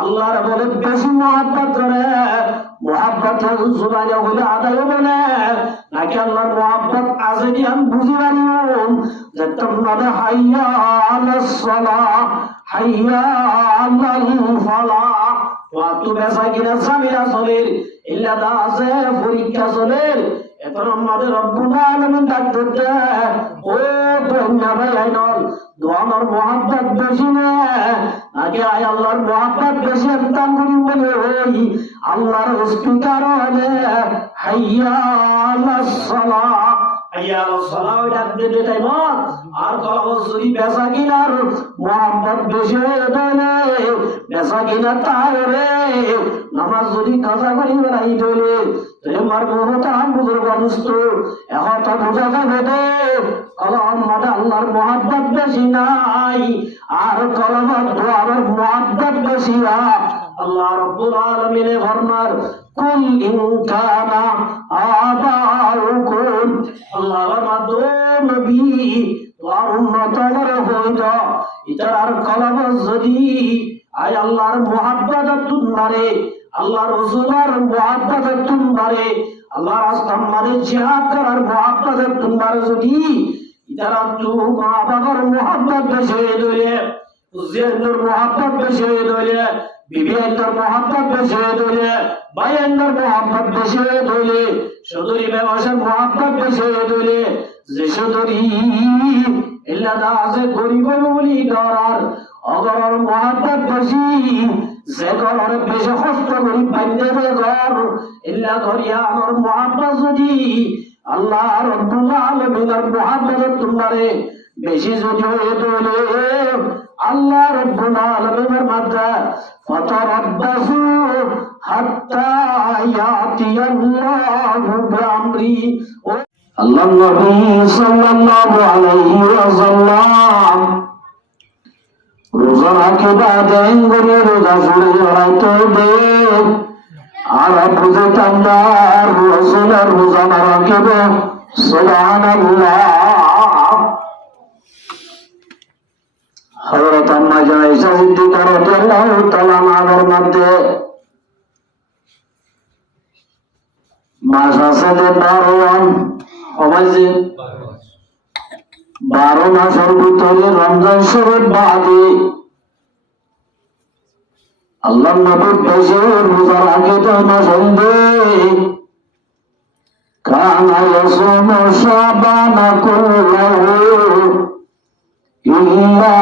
আল্লাহর বলে বেশি মহাব্বত করে, মহাব্বত জুবানে হলে আদায় হবে না নাকি আল্লাহর মহাব্বত আছে কি আমি বুঝি পারিম যে তোমরা হাইয়া আলাস সালাহ হাইয়া আলাল ফালাহ ওয়াতু বেসা কিনা সামিরা চলের ইল্লা দা আছে পরীক্ষা চলের এখন আমাদের রব্বুল আলামিন ডাক দিতে ও তোমরা ভাই আইনল দোয়ার মহাব্বত বেশি না আগে আয় আল্লাহর মহাব্বত বেশি একদম করি বলে ওই আল্লাহর স্পিকার হলে হাইয়া আলাস সালাহ হাইয়া আলাস সালাহ ডাক দিতে তাই না আর কলম যদি বেসা কিনার মহাব্বত বেশি হয়ে গেলে বেসা কিনা তাহলে নামাজ যদি কাজা করি বেড়াই দিলে তোমার মহতা বুজুর্গ অবস্থ এখন তো বোঝা যাবে কলম মাদা আল্লাহর মহাব্বত বেশি নাই আর কলম আমার মহাব্বত বেশি আল্লাহ রাব্বুল আলামিন ফরমার কুল ইন কানা আবাউকুম আল্লাহর মাধ্যমে নবী তোমার উম্মতের হইত ইতার কলম যদি আয় আল্লাহর মহাব্বত তোমারে আল্লাহ রাসূলের মহাব্বত তোমারে আল্লাহ রাস্তায় মানে জিহাদ করার মহাব্বত তোমারে যদি ইতারা তো মা বাবার মহাব্বত বেশি হয়ে গেলে উজিয়ার মহাব্বত বেশি হয়ে গেলে বিবিয়ার মহাব্বত বেশি হয়ে গেলে ভাইয়ের মহাব্বত বেশি হয়ে গেলে সদরি ব্যবসার মহাব্বত বেশি হয়ে গেলে যে সদরি ইল্লা দা আছে গরিব বলি ডরার অগরর মহাব্বত বেশি যে ঘরের বেশি কষ্ট করি বাইরে ঘর ইল্লা করিয়া আমার মহাব্বত যদি আল্লাহ রাব্বুল আলামিনের মহাব্বত তোমারে বেশি যদি হয়ে গেলে আল্লাহ রাব্বুল আলামিনের মাঝে ফাতারাব্বাসু হাত্তা ইয়াতিয়াল্লাহু বিআমরি আল্লাহ নবী সাল্লাল্লাহু আলাইহি ওয়াসাল্লাম রোজা রাখে বাদেন করে রোজা ছুড়ে লড়াইতে দে আর বুঝতাম না রাসূলের রোজা না রাখব সুবহানাল্লাহ হযরত আম্মা জায়েশা সিদ্দিকা রাদিয়াল্লাহু তাআলা আনহার মধ্যে মাস আছে 12 অবশ্যই 12 মাসের ভিতরে রমজান শরীফ বাদে আল্লাহ নবী বেশি রোজা রাখে তো মাসে কানা ইয়াসুমু শাবানা কুল্লাহু ইল্লা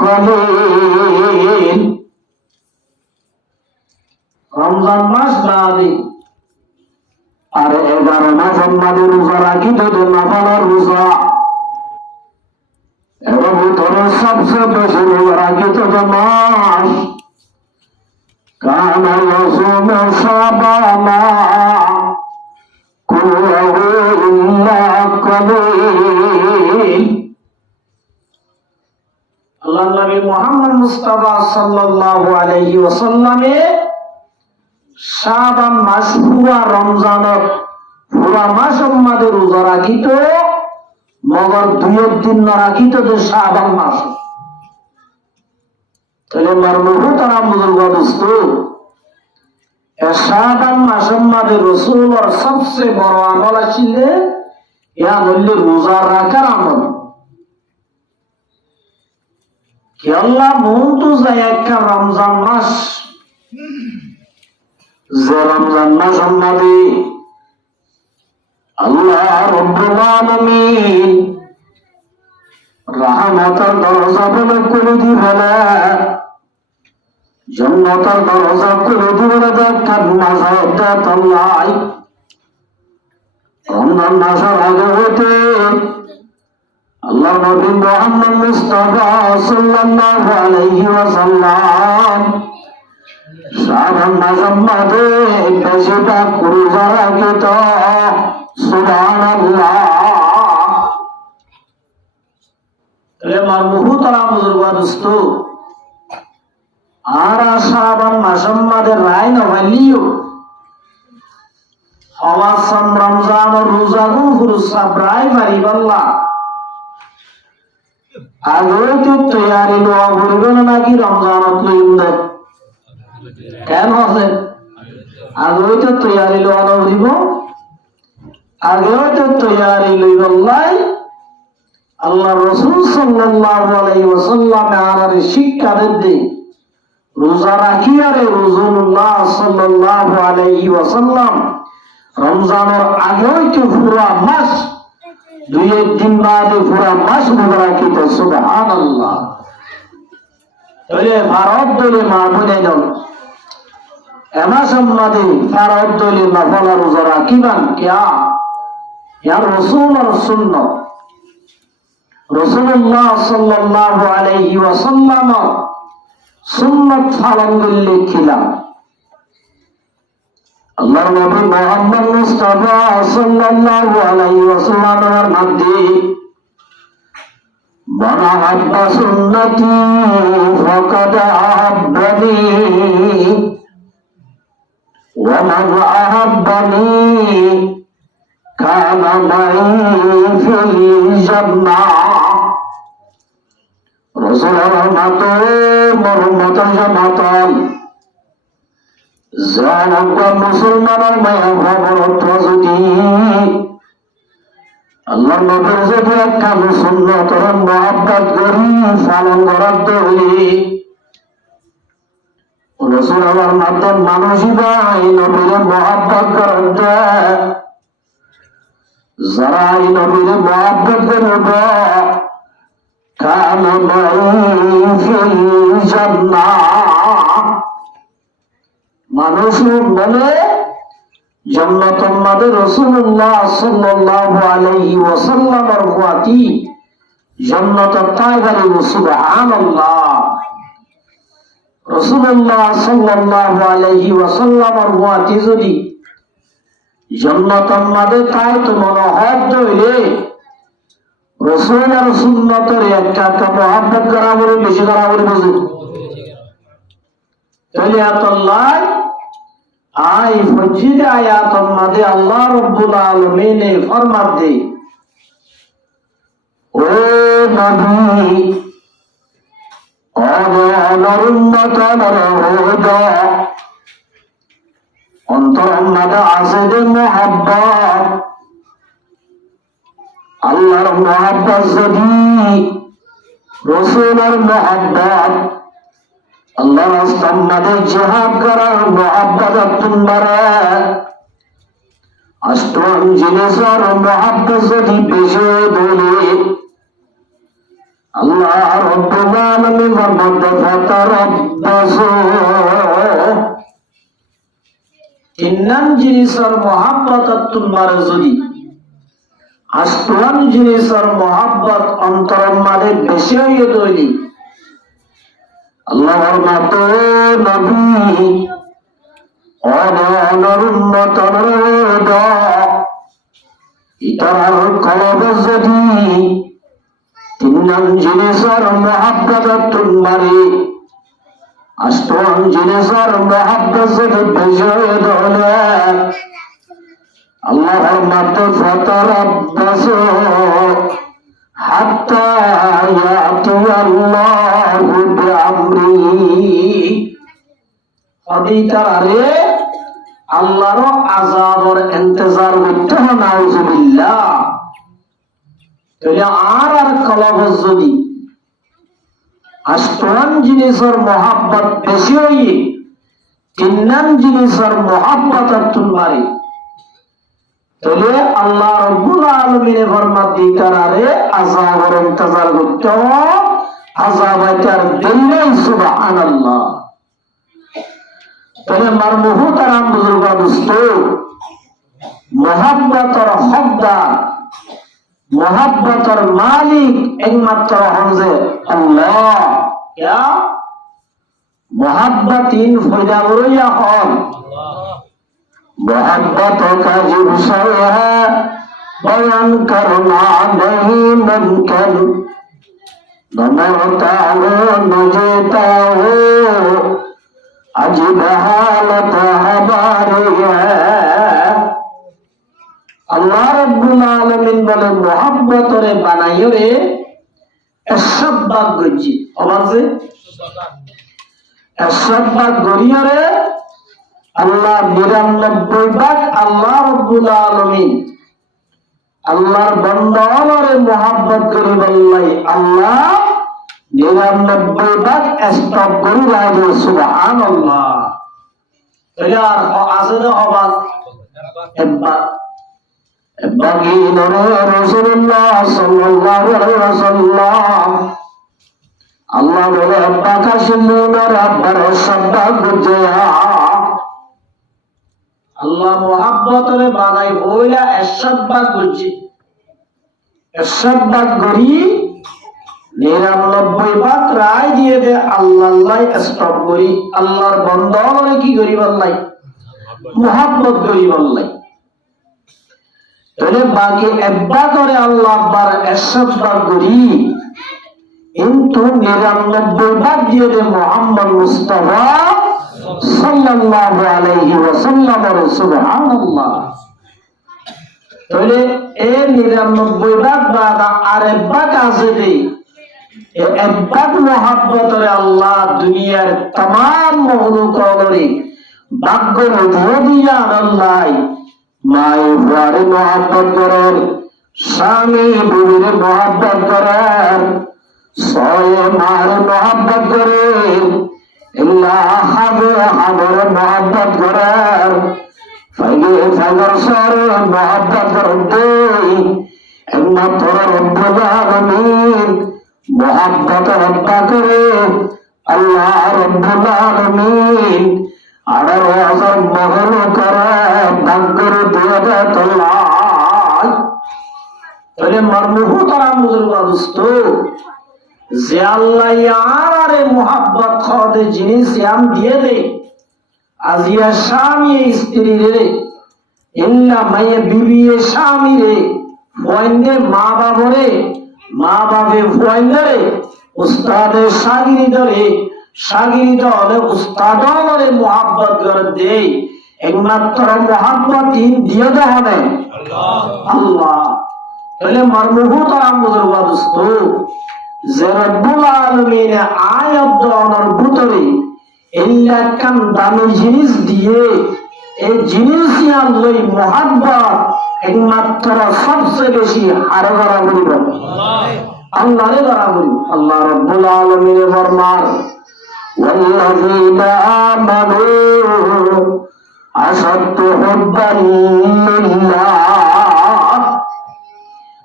কলিল রমজান মাস বাদে আর 11 মাস আমাদের রোজা রাখি তো নাফালার রোজা এবং ভিতরে সবচেয়ে বেশি রোজা রাখি তো মাস কানা ইয়াসুমু শাবানা কুল্লাহু ইল্লা কলিল আল্লাহ নবী মুহাম্মদ মুস্তাফা সাল্লাল্লাহু আলাইহি ওয়াসাল্লামে শাবান মাস পুরা রমজানের পুরা মাস আমাদের রোজা রাখিত মগর 2 দিন না রাখিত যে শাবান মাস তাহলে মারমুহু তারা বুজুর্গ দোস্ত শাবান মাস আমাদের রাসূলের সবচেয়ে বড় আমল ছিল ইয়া হল রোজা রাখার আমল কি আল্লাহ মনতো যায় একটা রমজান মাস যে রমজান মাস আমাদের আল্লাহ রাব্বুল আলামিন রহমতের দরজা বলে খুলে দিবেনা জান্নাতের দরজা খুলে দিবেনা দেখার মাসে আল্লাহ রমজান মাসের আগে হতে আল্লাহ নবী মুহাম্মদ মুস্তাফা সাল্লাল্লাহু আলাইহি ওয়াসাল্লাম শাবান মাস আমাদের বেশিটা রোজা রাখিত সুবহানাল্লাহ তাহলে মারমুহু তারা বুজুর্গ দোস্ত আর শাবান মাস আমাদের রায় না ভালিও হওয়া সম রমজান রোজা গো ফুরসা প্রায় মারি বল্লা আগে তো তৈয়ারি লওয়া বলবে নাকি রমজানত লইম দে কেন আছে আগে তো তৈয়ারি লওয়া বলিব আগে তো তৈয়ারি লইব লাই আল্লাহ রাসূল সাল্লাল্লাহু আলাইহি ওয়াসাল্লাম আর শিক্ষা দেন রোজা রাখি আর রাসূলুল্লাহ সাল্লাল্লাহু আলাইহি ওয়াসাল্লাম রমজানের আগেই তো পুরা মাস দুই দিন বাদে পুরা মাস রোজা রাখিত সুবহানাল্লাহ তাহলে ভারত দলে মা বলে দাও এমাস আমাদের ভারত দলে নফল রোজা রাখিবান কিয়া ইয়া রাসূল আর সুন্নাহ রাসূলুল্লাহ সাল্লাল্লাহু আলাইহি ওয়াসাল্লাম সুন্নাত পালন করলে খিলাম আল্লাহর নবী মুহাম্মদ মুস্তাফা সাল্লাল্লাহু আলাইহি ওয়াসাল্লামের মধ্যে মান আহাব্বা সুন্নতি ফাকাদ আহাব্বানি ওয়া মান আহাব্বানি কানা মাই ফিল জান্নাহ রাসূলের মতো মুহাম্মদের জামাতাল জানাবা মুসলমানের মায়া ভাবরত্ব যদি আল্লাহর নবীর যদি একটা সুন্নতের মহব্বত করি পালন করার দৌড়ি রাসূল আমার মাধ্যম মানুষই ভাই নবীর মহব্বত করার দেয় যারা এই নবীর মহব্বত করব কানা মাই ফিল জান্নাহ মানুষ বলে জান্নাতুল মাদে রাসূলুল্লাহ সাল্লাল্লাহু আলাইহি ওয়াসাল্লামের ওয়াতি জান্নাতুল তাইবারে সুবহানাল্লাহ রাসূলুল্লাহ সাল্লাল্লাহু আলাইহি ওয়াসাল্লামের ওয়াতি যদি জান্নাতুল মাদে তাই তো মনোহর দইলে রাসূলের সুন্নতের একটা মহব্বত করা বলে বেশি করা বলে বুঝুন তাহলে আল্লাহ আই ফজিদ আয়াতের মধ্যে আল্লাহ রাব্বুল আলামিন ফরমান দে ও নবী আমার উম্মতের হুদা অন্তরের মধ্যে আছে যে মুহাব্বত আল্লাহর মুহাব্বত যদি রাসূলের মুহাব্বত আল্লাহ রাস্তার মধ্যে জিহাদ করার মুহাব্বত তোমারা অষ্টম জিনিসের মুহাব্বত যদি বেশি বলে আল্লাহ রাব্বুল আলামিন মধ্যে ফাতারাব্বাসু তিন জিনিসের মুহাব্বত তোমারা যদি অষ্টম জিনিসের মুহাব্বত অন্তরের মধ্যে বেশি হয়ে তৈরি আল্লাহর মতো নবী অনর উম্মতের ইতার কলবে যদি তিন জিনিসের মুহাব্বত তোমারে অষ্টম জিনিসের মুহাব্বত যদি বেশি হয়ে ধরে আল্লাহর মতো ফাতারাব্বাসু হাত্তা ইয়াতি আল্লাহু বিআমরিহি অদিতারে আল্লাহর আযাবের ইন্তজার করতে হবে নাউযুবিল্লাহ তাহলে আর কলব যদি অষ্টম জিনিসের মুহাব্বত বেশি হই তিন জিনিসের মুহাব্বত তোমারে তাহলে আল্লাহ রাব্বুল আলামিনের ফরমান দিতারে আযাবের ইন্তজার করতে হবে আযাবাটার দিলে সুবহানাল্লাহ তাহলে মারমুহু তারাম বুজুর্গ দোস্ত মুহাব্বতের হকদার মুহাব্বতের মালিক একমাত্র হচ্ছে আল্লাহ क्या मुहब्बतीन फैदा बरैया हल मोहब्बत का जो विषय है बयान करना नहीं मुमकिन न मरता हो न जीता हो अजीब हालत हमारी है अल्लाह रब्बुल आलमीन बोले मोहब्बत रे बनाइयो रे 100 ভাগ গজি অবাজে 100 ভাগ গরিয়ারে আল্লাহ 99 ভাগ আল্লাহ রাব্বুল আলামিন আল্লাহর বান্দারে মোহাব্বত করি বললাই আল্লাহ 99 ভাগ স্টপ করি রাখে সুবহানাল্লাহ তাহলে আর আছে না অবাজ একবার বাকি নবী রাসূলুল্লাহ সাল্লাল্লাহু আলাইহি ওয়াসাল্লাম আল্লাহ বলে বাকা শুনুনার আব্বার শব্দ গুজয়া আল্লাহ মোহাব্বতরে বানাই হইলা 100 ভাগ গুজি 100 ভাগ গরি 99 ভাগ রায় দিয়ে দে আল্লাহ স্টপ করি আল্লাহর বান্দারে কি করি বললাই মোহাব্বত করি বললাই তাহলে বাকি একবার করে আল্লাহ আব্বার 100 ভাগ করি কিন্তু 99 ভাগ দিয়ে দে মুহাম্মদ মুস্তাফা সাল্লাল্লাহু আলাইহি ওয়াসাল্লাম সুবহানাল্লাহ তাহলে এই 99 ভাগ বাদা আর এক ভাগ আছে দে এই এক ভাগ মুহাব্বতরে আল্লাহ দুনিয়ার तमाम মখলুকরে ভাগ্য দিয়া আল্লাহ মাই বারে মোহাব্বত করেন স্বামী বিবির মোহাব্বত করেন ছয় মার মোহাব্বত করেন হাবর মোহাব্বত করেন ফাইগর সর মোহাব্বত করেন একমাত্র রব্বুল আলামিন মোহাব্বত রব্বা করে আল্লাহ রব্বুল আলামিন 18,000 মহল করে ভাগ্যর দিয়ে তোলাই তাহলে মরমুহু তারা মুজুরবা দোস্ত যে আল্লাহ আরে মোহাব্বত খদে জিনিস আম দিয়ে দে আজিয়া স্বামী স্ত্রী রে ইল্লা মায়ে বিবি স্বামী রে ফয়নে মা বাবরে মা বাবে ফয়নে উস্তাদে শাগিরিদ রে শাগিরিদ হলে উস্তাদরে মোহাব্বত করে দে একমাত্র মোহাব্বত দিয়ে দে হবে আল্লাহ তাহলে মরমুহু তারা মুজুরবা দোস্ত যে রব্বুল আলামিন আয়াত দানের ভিতরে ইল্লা কাম দামি জিনিস দিয়ে এই জিনিসই আল্লাহ মোহাব্বত একমাত্র সবচেয়ে বেশি হারে করা বলিব আল্লাহরে করা বলিব আল্লাহ রব্বুল আলামিন ফরমান ওয়াল্লাযীনা আমানু আশাদ্দু হুব্বান লিল্লাহ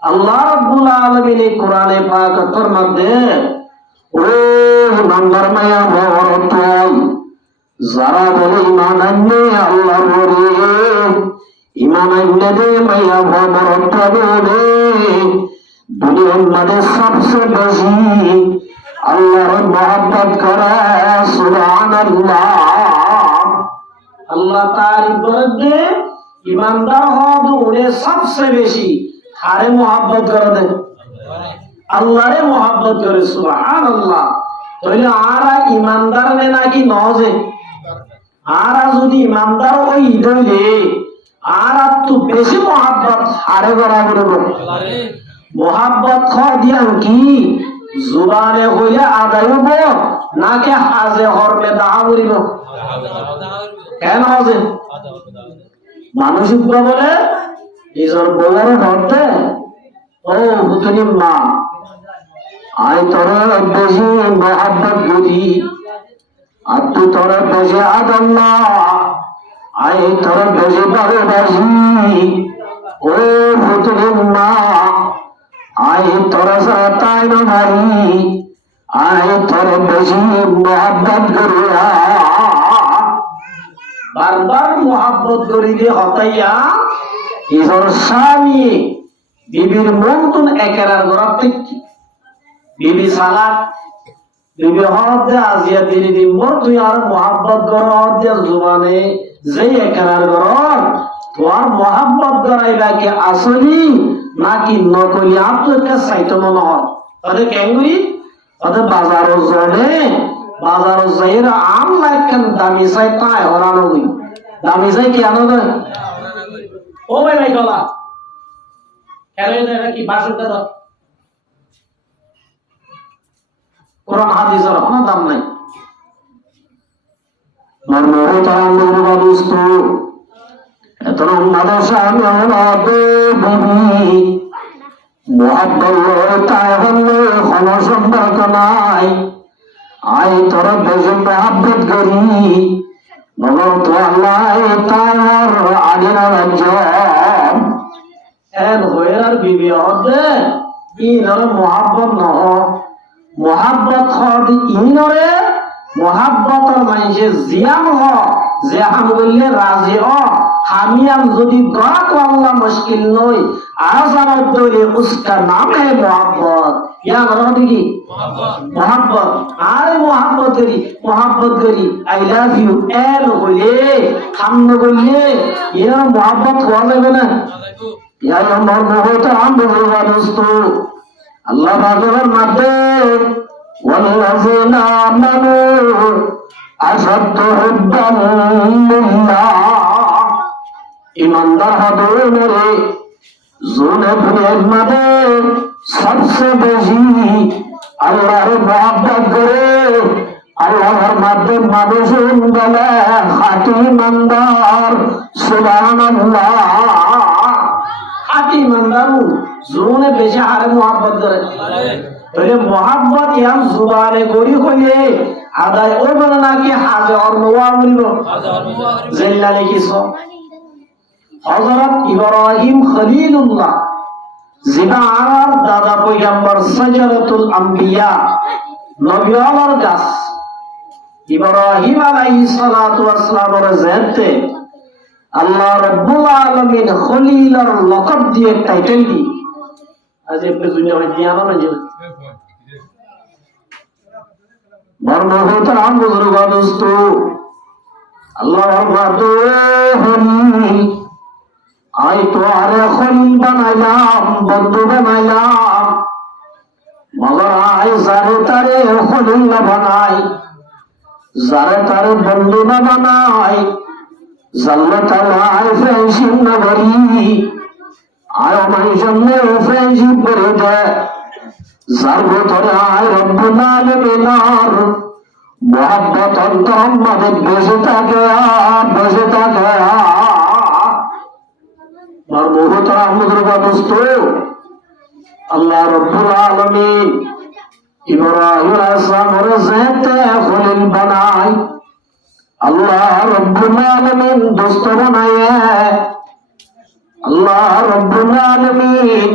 আল্লাহ রাব্বুল আলামিন কোরআনে পাকের মধ্যে ও ইমানদার মায়া ভরত যারা বলে ঈমান আনবে আল্লাহর ওরে ঈমান আনবে দে মায়া ভরত বলে দুনিয়ার মধ্যে সবচেয়ে বেশি আল্লাহর মহব্বত করে সুবহানাল্লাহ আল্লাহ তাআলা বলে ঈমানদার হওয়া সবচেয়ে বেশি আরে মোহাব্বত করে দেন আল্লাহরে মোহাব্বত করে সুবহানাল্লাহ তাহলে আরা ইমানদার নে নাকি নজে আরা যদি ইমানদার ওই ইদলে আরা তো বেশি মোহাব্বত আরে করা বলবো মোহাব্বত খয় দিয়ান কি জুবানে হইলে আদায় হবো নাকি হাজে হরমে দাহা বলিব কেন হজে মানুষ বলে নিজের বলার ধরতে ও হুতুনি মা আই তোর বেশি মোহাব্বত করি আর তুই তোর বেশি আদর না আই তোর বেশি ভালোবাসি ও হুতুনি মা আই তোর সারা তাই না ভাই আই তোর বেশি মোহাব্বত করি বারবার মোহাব্বত করি দিয়ে হতাইয়া ইজর স্বামী বিবির মন্তন একেরার গড়া থেকে বিবি সালাত বিবি হদে আজিয়া দিনে দিন মোর তুই আর মোহাব্বত গড় হদে জুবানে যে একেরার গড় তোর মোহাব্বত গড়াইলা কি আসলি নাকি নকলি আপনাকে সাইতো মনে হয় তাহলে কেঙ্গুই তাদের বাজারও জনে বাজারও যাইরা আম লাইকান দামি চাই তাই হরানো গই দামি চাই কি আনো না ও ভাই নাই গলা কেন এটা কি বাসুর কথা কোরআন হাদিসের কোনো দাম নাই। মরমহতারাম দুর্গাদুস্ত এত মাদ্রাসা আমি আমাদের বিবি মোহাব্বত তাই হলে কোনো সম্পর্ক নাই। আই তোর বেশি মোহাব্বত করি মগর তো আল্লাহ তার আগের রাজ্য এন হয়ের বিবি হতে ইনর মোহাব্বত নহ মোহাব্বত হদ ইনরে মোহাব্বতর মাইসে জিয়াম হ যে হাম বললে রাজি হ হামিয়াম যদি দোয়া তো আল্লাহ মুশকিল নই আজানত দলে উসকা নাম হে মোহাব্বত ইয়া নরহ কি মোহাব্বত আর মোহাব্বত করি আই লাভ ইউ এর বলে হাম বললে ইয়া মোহাব্বত হওয়া যাবে না। ইয়া আমার মোহতারাম বন্ধুরা দোস্ত আল্লাহ পাকের মাঝে والذين آمنوا أشد حبا لله ईमानदार हदों मेरे जोने दुनिया में सबसे बेशी अल्लाह मोहब्बत करे अल्लाहर मध्य मानुषुन बले खाटी ईमानदार सुभान अल्लाह खाटी ईमानदार जोने बेशी हारे मोहब्बत करे তাহলে মোহাব্বত ইয়াম জুবানে করি হইলে আদায় করবে নাকি হাজে আর নোয়া বলব জেল্লা লিখিস হযরত ইব্রাহিম খলিলুল্লাহ যিনি আর দাদা পয়গম্বর সাজারাতুল আম্বিয়া নবিয়ার গাছ ইব্রাহিম আলাইহিস সালাতু ওয়াস সালামের জাতে আল্লাহ রাব্বুল আলামিন খলিলর লকব দিয়ে টাইটেল দি আজ আপনি দুনিয়া দিয়া না যে মরমহতারাম বুজুর্গ দোস্ত আল্লাহর বাদে হলি আই তো আরে খলিল বানাইলাম বন্ধু বানাইলাম মগর আই যারে তারে খলিল না বানাই যারে তারে বন্ধু না বানাই জান্নাত আই ফ্রেন্ডশিপ না করি আয় আমার সামনে ফ্রেন্ডশিপ করে দেয় যার ভেতরে আয় রব্বুল আলামিনের মোহাব্বত অন্তর মধ্যে বসে থাকে আর মরমহতারাম বুজুর্গ দোস্ত আল্লাহ রব্বুল আলামিন ইব্রাহিম আলাইহিস সালামের জাতে খলিল বানাই আল্লাহ রব্বুল আলামিন দোস্ত বানায় আল্লাহ রব্বুল আলামিন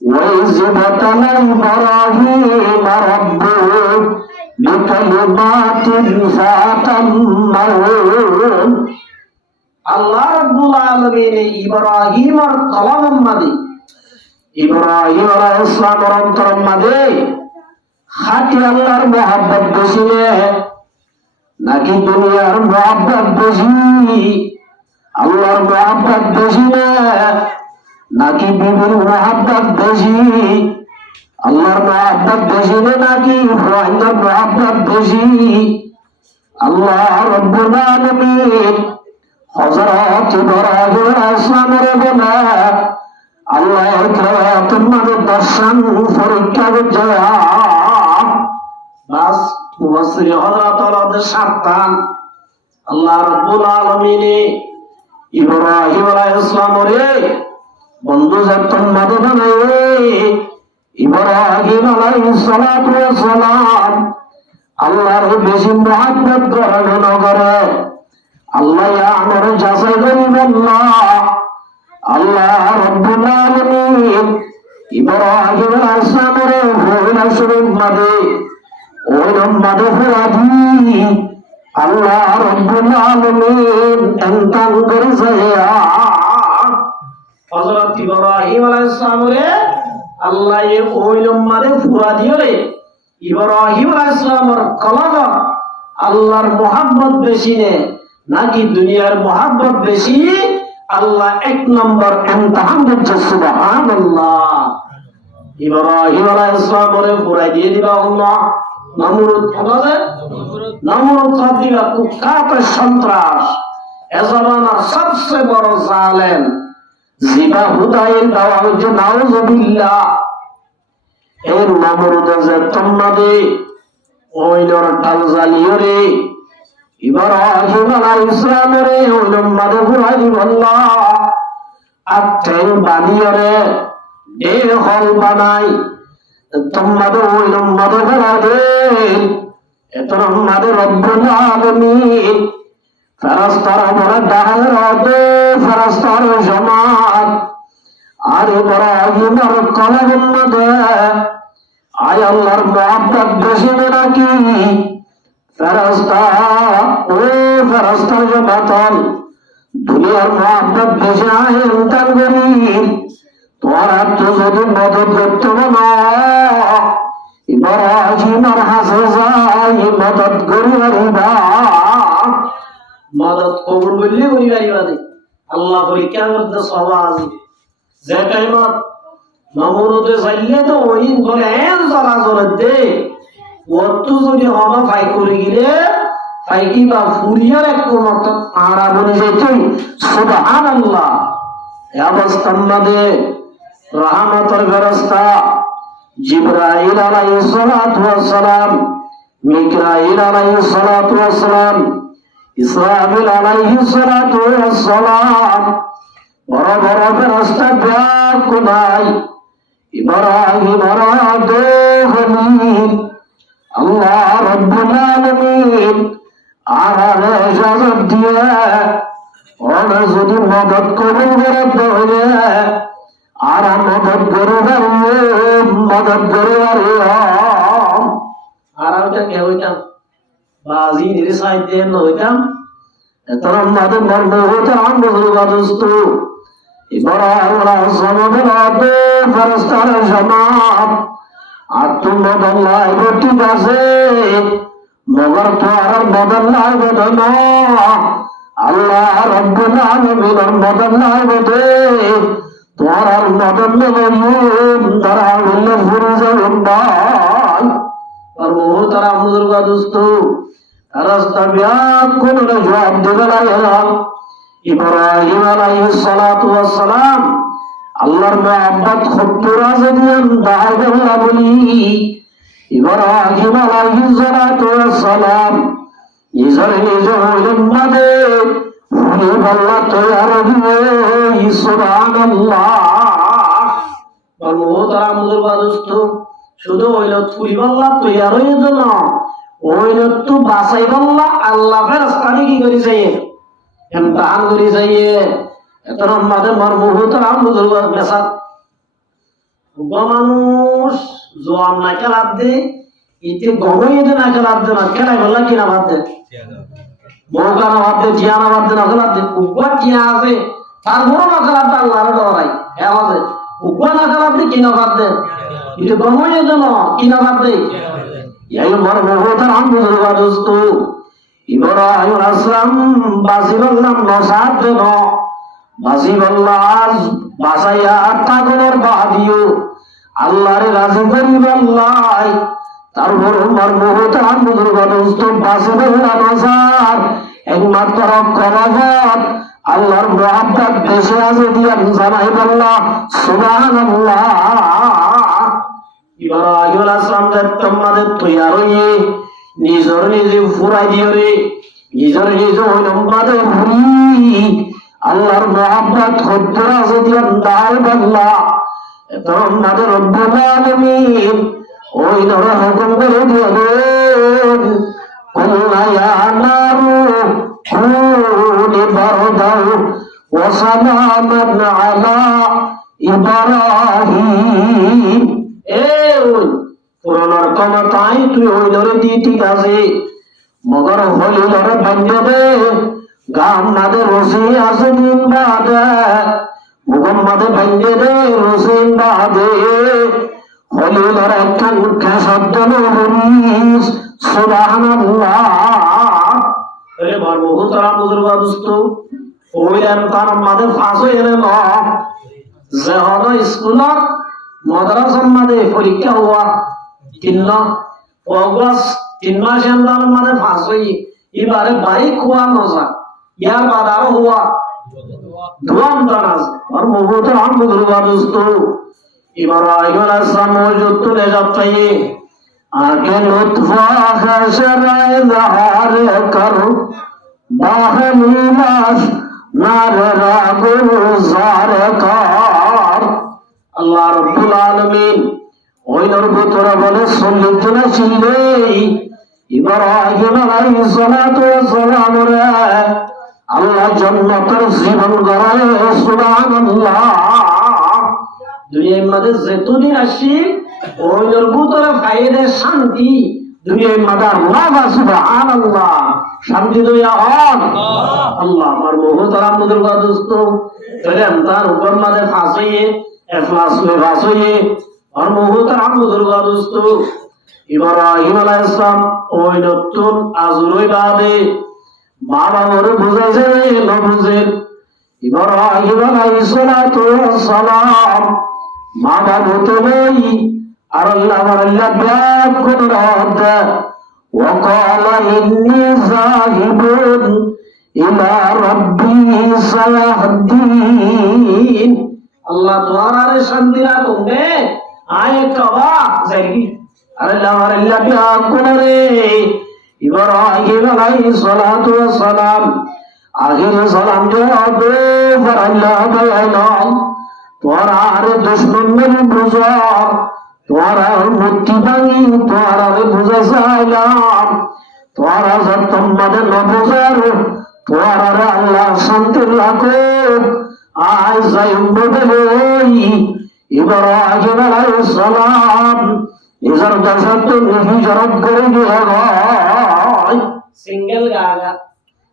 وإذ ابتلى إبراهيم ربه بكلمات فأتمهن আল্লাহ রাব্বুল আলামিন ইব্রাহিমের কলমের মধ্যে ইব্রাহিম আলাইহিস সালামের অন্তরের মধ্যে খাঁটি আল্লাহর মোহাব্বত বসিলে নাকি দুনিয়ার মোহাব্বত বসি আল্লাহর মোহাব্বত বসিলে নাকি বিবির মোহাব্বত বেশি আল্লাহর মোহাব্বত বেশি নাকি ইব্রাহিমের মোহাব্বত বেশি আল্লাহ রাব্বুল আলামিন হযরত ইব্রাহিম আলাইহিস সালামের বলে আল্লাহ তোমাদের দর্শন পরীক্ষা করছে বাস মুফাসসির হযরত আলাদের সাবধান আল্লাহ রাব্বুল আলামিন ইব্রাহিম আলাইহিস সালামের বন্ধু যখন মাদে বানায় ইব্রাহিম আলাইহিস সালাতু ওয়াস সালাম আল্লাহর বেশি মুহাব্বত গ্রহণ করে আল্লাহ আমার যাচাই করিবেন না আল্লাহ রাব্বুল আলামিন ইব্রাহিম আলাইহিস সালামের ভূমিকা শরীফ মাদে ওই মাদে ফুরাদি আল্লাহ রাব্বুল আলামিন এন্তান করে যায় হযরত ইব্রাহিম আলাইহিস সালামের আল্লাহ এর ওই নম্বরে ফুরা দিলে ইব্রাহিম আলাইহিস সালামের কলব আল্লাহর মোহাব্বত বেশি নে নাকি দুনিয়ার মোহাব্বত বেশি আল্লাহ এক নম্বর ইমতিহান দিচ্ছে সুবহানাল্লাহ ইব্রাহিম আলাইহিস সালামের ফুরা দিয়ে দিবা আল্লাহ নমরুদ হবে নমরুদ সাদিকা কুখ্যাত সন্ত্রাস এ জামানার সবচেয়ে বড় জালেম জিবা হুদায়ের দাওয়া হচ্ছে নাউজুবিল্লাহ এই নমরুদ যে তোমাদের ওইলর টাল জালিয়রে ইব্রাহিম আলাইহিস সালামরে ওইলম মাদে ঘুরাই দিবল্লাহ আত্তেন বানিয়রে এ হল বানাই তোমাদের ওইলম মাদে ঘুরা দে এতরম মাদে রব্বুল আলামিন ফেরেশতারা বড় দাহের দে ফেরেশতার জামাত আর ইব্রাহিমের কলবের মধ্যে আয় আল্লাহর মহব্বত বেশি নাকি ফেরেশতা ও ফেরেশতার জামাত দুনিয়ার মহব্বত বেশি আয় ইনকার করি তোরা তো যদি মদত করতে না ইব্রাহিমের হাসে যাই মদত করি আরিবা মদত কবুল বললে করি আরিবা দে আল্লাহ পরীক্ষা করতে সওয়াজ যে টাইমত নমরুদে যাইলে তো ওই বলে এন চলাচল দে অত যদি হবা ফাই করে গেলে ফাইকি বা ফুরিয়ার এক মত আড়া বলে যেত সুবহানাল্লাহ এই অবস্থার মধ্যে রহমতের ব্যবস্থা জিবরাইল আলাইহিস সালাতু ওয়াস সালাম মিকাইল আলাইহিস সালাতু ওয়াস সালাম ইসরাফিল আলাইহিস সালাতু ওয়াস সালাম বড় বড় ফেরেশতা ব্যাকুলাই ইব্রাহিম আরাদহনি আল্লাহ রাব্বুল আলামিন আরারে ইজাজত দিয়ে ওরা যদি মদত কবুল করতে হলে আর মদত করবে মদত করবে আর ওটা কে হইতাম বাজি নিরে সাইতে হইতাম এতর মাদে মর্ম হইতাম বুজুর্গ ইব্রাহিম আলাইহিস সালাম ফেরেশতার জামাত আর তুমি আল্লাহ গতি আছে মগর তো আর বদলাই বদনা আল্লাহ রাব্বুল আলামিনের বদলাই বদে তোর বদলে বলুন তারা বললে ফুরুজান বাই আর ও তারা বুজুর্গ দোস্ত রাস্তা বিয়াক কোন জবাব দিবে না ইব্রাহিম আলাইহিস সালাতু ওয়াস সালাম আল্লাহর মহব্বত খুবরা জদিয়ান দাইদুল্লাহ বলি ইব্রাহিম আলাইহিস সালাতু ওয়াস সালাম নিজের উম্মতে ফুলে আল্লাহ তৈয়ার দিয়ে সুবহানাল্লাহ বলবো তারা মুজুর বাদুস্ত শুধু ওইল ফুলি আল্লাহ তৈয়ার হয়ে যেন ওইল তো বাসাই আল্লাহ আল্লাহ ফেরেশতানি কি করি যাইয়ে ইমতিহান করি যাইয়ে এতর মাঝে মরমুহতার আমুদুল মেসাদ মানুষ জোয়ান না খেলার দে ইতে গমই দে না খেলার দে না খেলাই বললা কিনা বাদ দে মৌকা না বাদ দে জিয়া না বাদ দে না খেলার দে উগ্র কিনা আছে তার বড় না খেলার দে আল্লাহর ডরাই আছে উগ্র না খেলার দে কিনা বাদ দে ইতে গমই দে না কিনা বাদ দে এই মরমুহতার আমুদুল দোস্ত ইব্রাহিম আলাইহিস সালাম বাজি বললাম নসাদ দেন বাজি বললাম বাসাইয়া তাগর বাদিও আল্লাহর রাজি করি বললাই তারপর মরমুহতার আমুদুল দোস্ত বাজি বললাম নসাদ একমাত্র করাবত আল্লাহর মহব্বত বেশি আছে দিয়ে জানাই বললা সুবহানাল্লাহ ইব্রাহিম আলাইহিস সালাম তোমাদের তৈয়ার হয়ে নিজর নিজে ফুরাই দিও রে নিজর নিজে নম্বরে ভুলি আল্লাহর মহব্বত খুবরা আছে দিয়ে দাল বললা এত আমাদের রব্বুল আলামিন ওই ধরে হুকুম করে দিলেন কুল্লা ইয়া নারু কুনি বারদাও ওয়া সালামান আলা ইব্রাহিম পুরানোর ক্ষমতায় তুই ওই ধরে দিয়ে ঠিক আছে মগর হলি ধরে ভাঙে দে গাম নাদে রসি আছে দিন বাদে মুহাম্মাদে ভাঙে দে রসিন বাদে হলি ধরে একটা মুখে শব্দ নবরিস সুবহানাল্লাহ আরে বারবহু তারা বুজুর্গ দোস্ত ওই আর তার মাঝে ফাঁস হয়ে গেল যে হলো স্কুলত মাদ্রাসার মাঝে পরীক্ষা হওয়া 3 মাস আন্দোলন মানে ফাঁস হই এবারে বাইক হওয়া মজা ইয়ার বাদ আরো হওয়া ধোয়ান দানাজ আর মহবুতের আমুদুল বাদুস্ত ইব্রাহিম আলাইহিস সালাম মজুদ তুলে যাচ্ছে आके लुत्फा है शराय ज़हार कर बाहनीलाश नारे रागुजार कर अल्लाह रब्बुल आलमीन ওই নরবতরা বলে সল্লিতনা ছিলেই ইব্রাহিম আলাইহিস সালাতু ওয়াস সালাম রে আল্লাহ জান্নাতের জীবন গড়ায় সুবহানাল্লাহ দুনিয়ার মধ্যে যেতুদিন আসি ওই নরবতরা ফায়দা শান্তি দুনিয়ার মধ্যে আল্লাহ সুবহানাল্লাহ শান্তি দয়া আল্লাহ আমার মোহতারাম বুজুর্গ দোস্ত তাহলে তার উপর মধ্যে ফাঁসিয়ে এখলাস মে ফাঁসিয়ে और मोहतरम बुजुर्ग दोस्तों इब्राहिम अलैहिस सलाम ওই নতুন আজরই বাদে মা বাবার বুঝাইছে না বুঝে ইব্রাহিম আলাইহিস সালাতু ওয়াস সালাম মা বাবা তো নেই আর আল্লাহ ব্যাগ কোন রাত وقال إني ذاهب إلى ربي سيهدين আল্লাহ তোমার শান্তি রাখবে आए कवा जाएगी अरे अल्लाह भी आपको रे इब्राहिम अलैहिस्सलातु वस्सलाम आखिर सलाम जो आबे पर अल्लाह बयान तुम्हारे दुश्मन में बुझा तुम्हारा मुट्ठी भांगी तुम्हारा बुझा साइलाम तुम्हारा सब तुम मदन न बुझार तुम्हारा अल्लाह शांति रखो आज जायूं बदलोई इब्राहिम अलैहिस सलाम इधर दशत हिजरत करे गया सिंगल गागा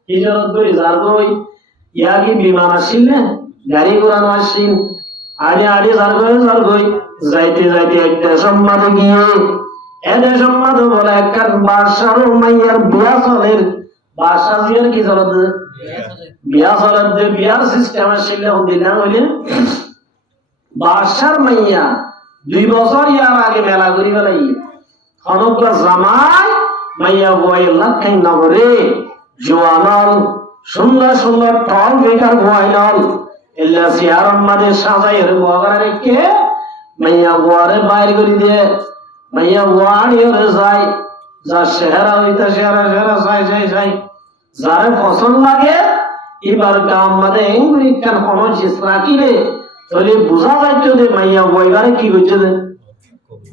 हिजरत করে যার কই ইয়াকি বিমান আসিল না গাড়ি ঘোড়া আসিল আড়ে আড়ে যার কই যাইতে যাইতে একটা সম্মানে গিয়ে এনে সম্মান বলে একখান বাদশার মাইয়ার বিয়া চলের বাদশা জিয়ার কি চলত বিয়া চলত যে বিয়ার সিস্টেম আসিল দিনা হইলে বাদশার মাইয়া 2 বছর ইয়ার আগে মেলা করি বেলাই খনকর জামাই মাইয়া বয় লাখাই নগরে জওয়ানল সুন্দর সুন্দর টল বেকার বয়নল এল্লা সিয়ার আমাদের সাজাই রে বগরা রেখে মাইয়া বরে বাইরে করি দিয়ে মাইয়া ওয়াড়ি রে যাই যা শহর হইতা শহর যাই যারে পছন্দ লাগে এবার কাম মধ্যে এঙ্গুরি কান কোন জিসরা কিরে তাহলে বুঝা যাচ্ছে যে মাইয়া বইবারে কি করছে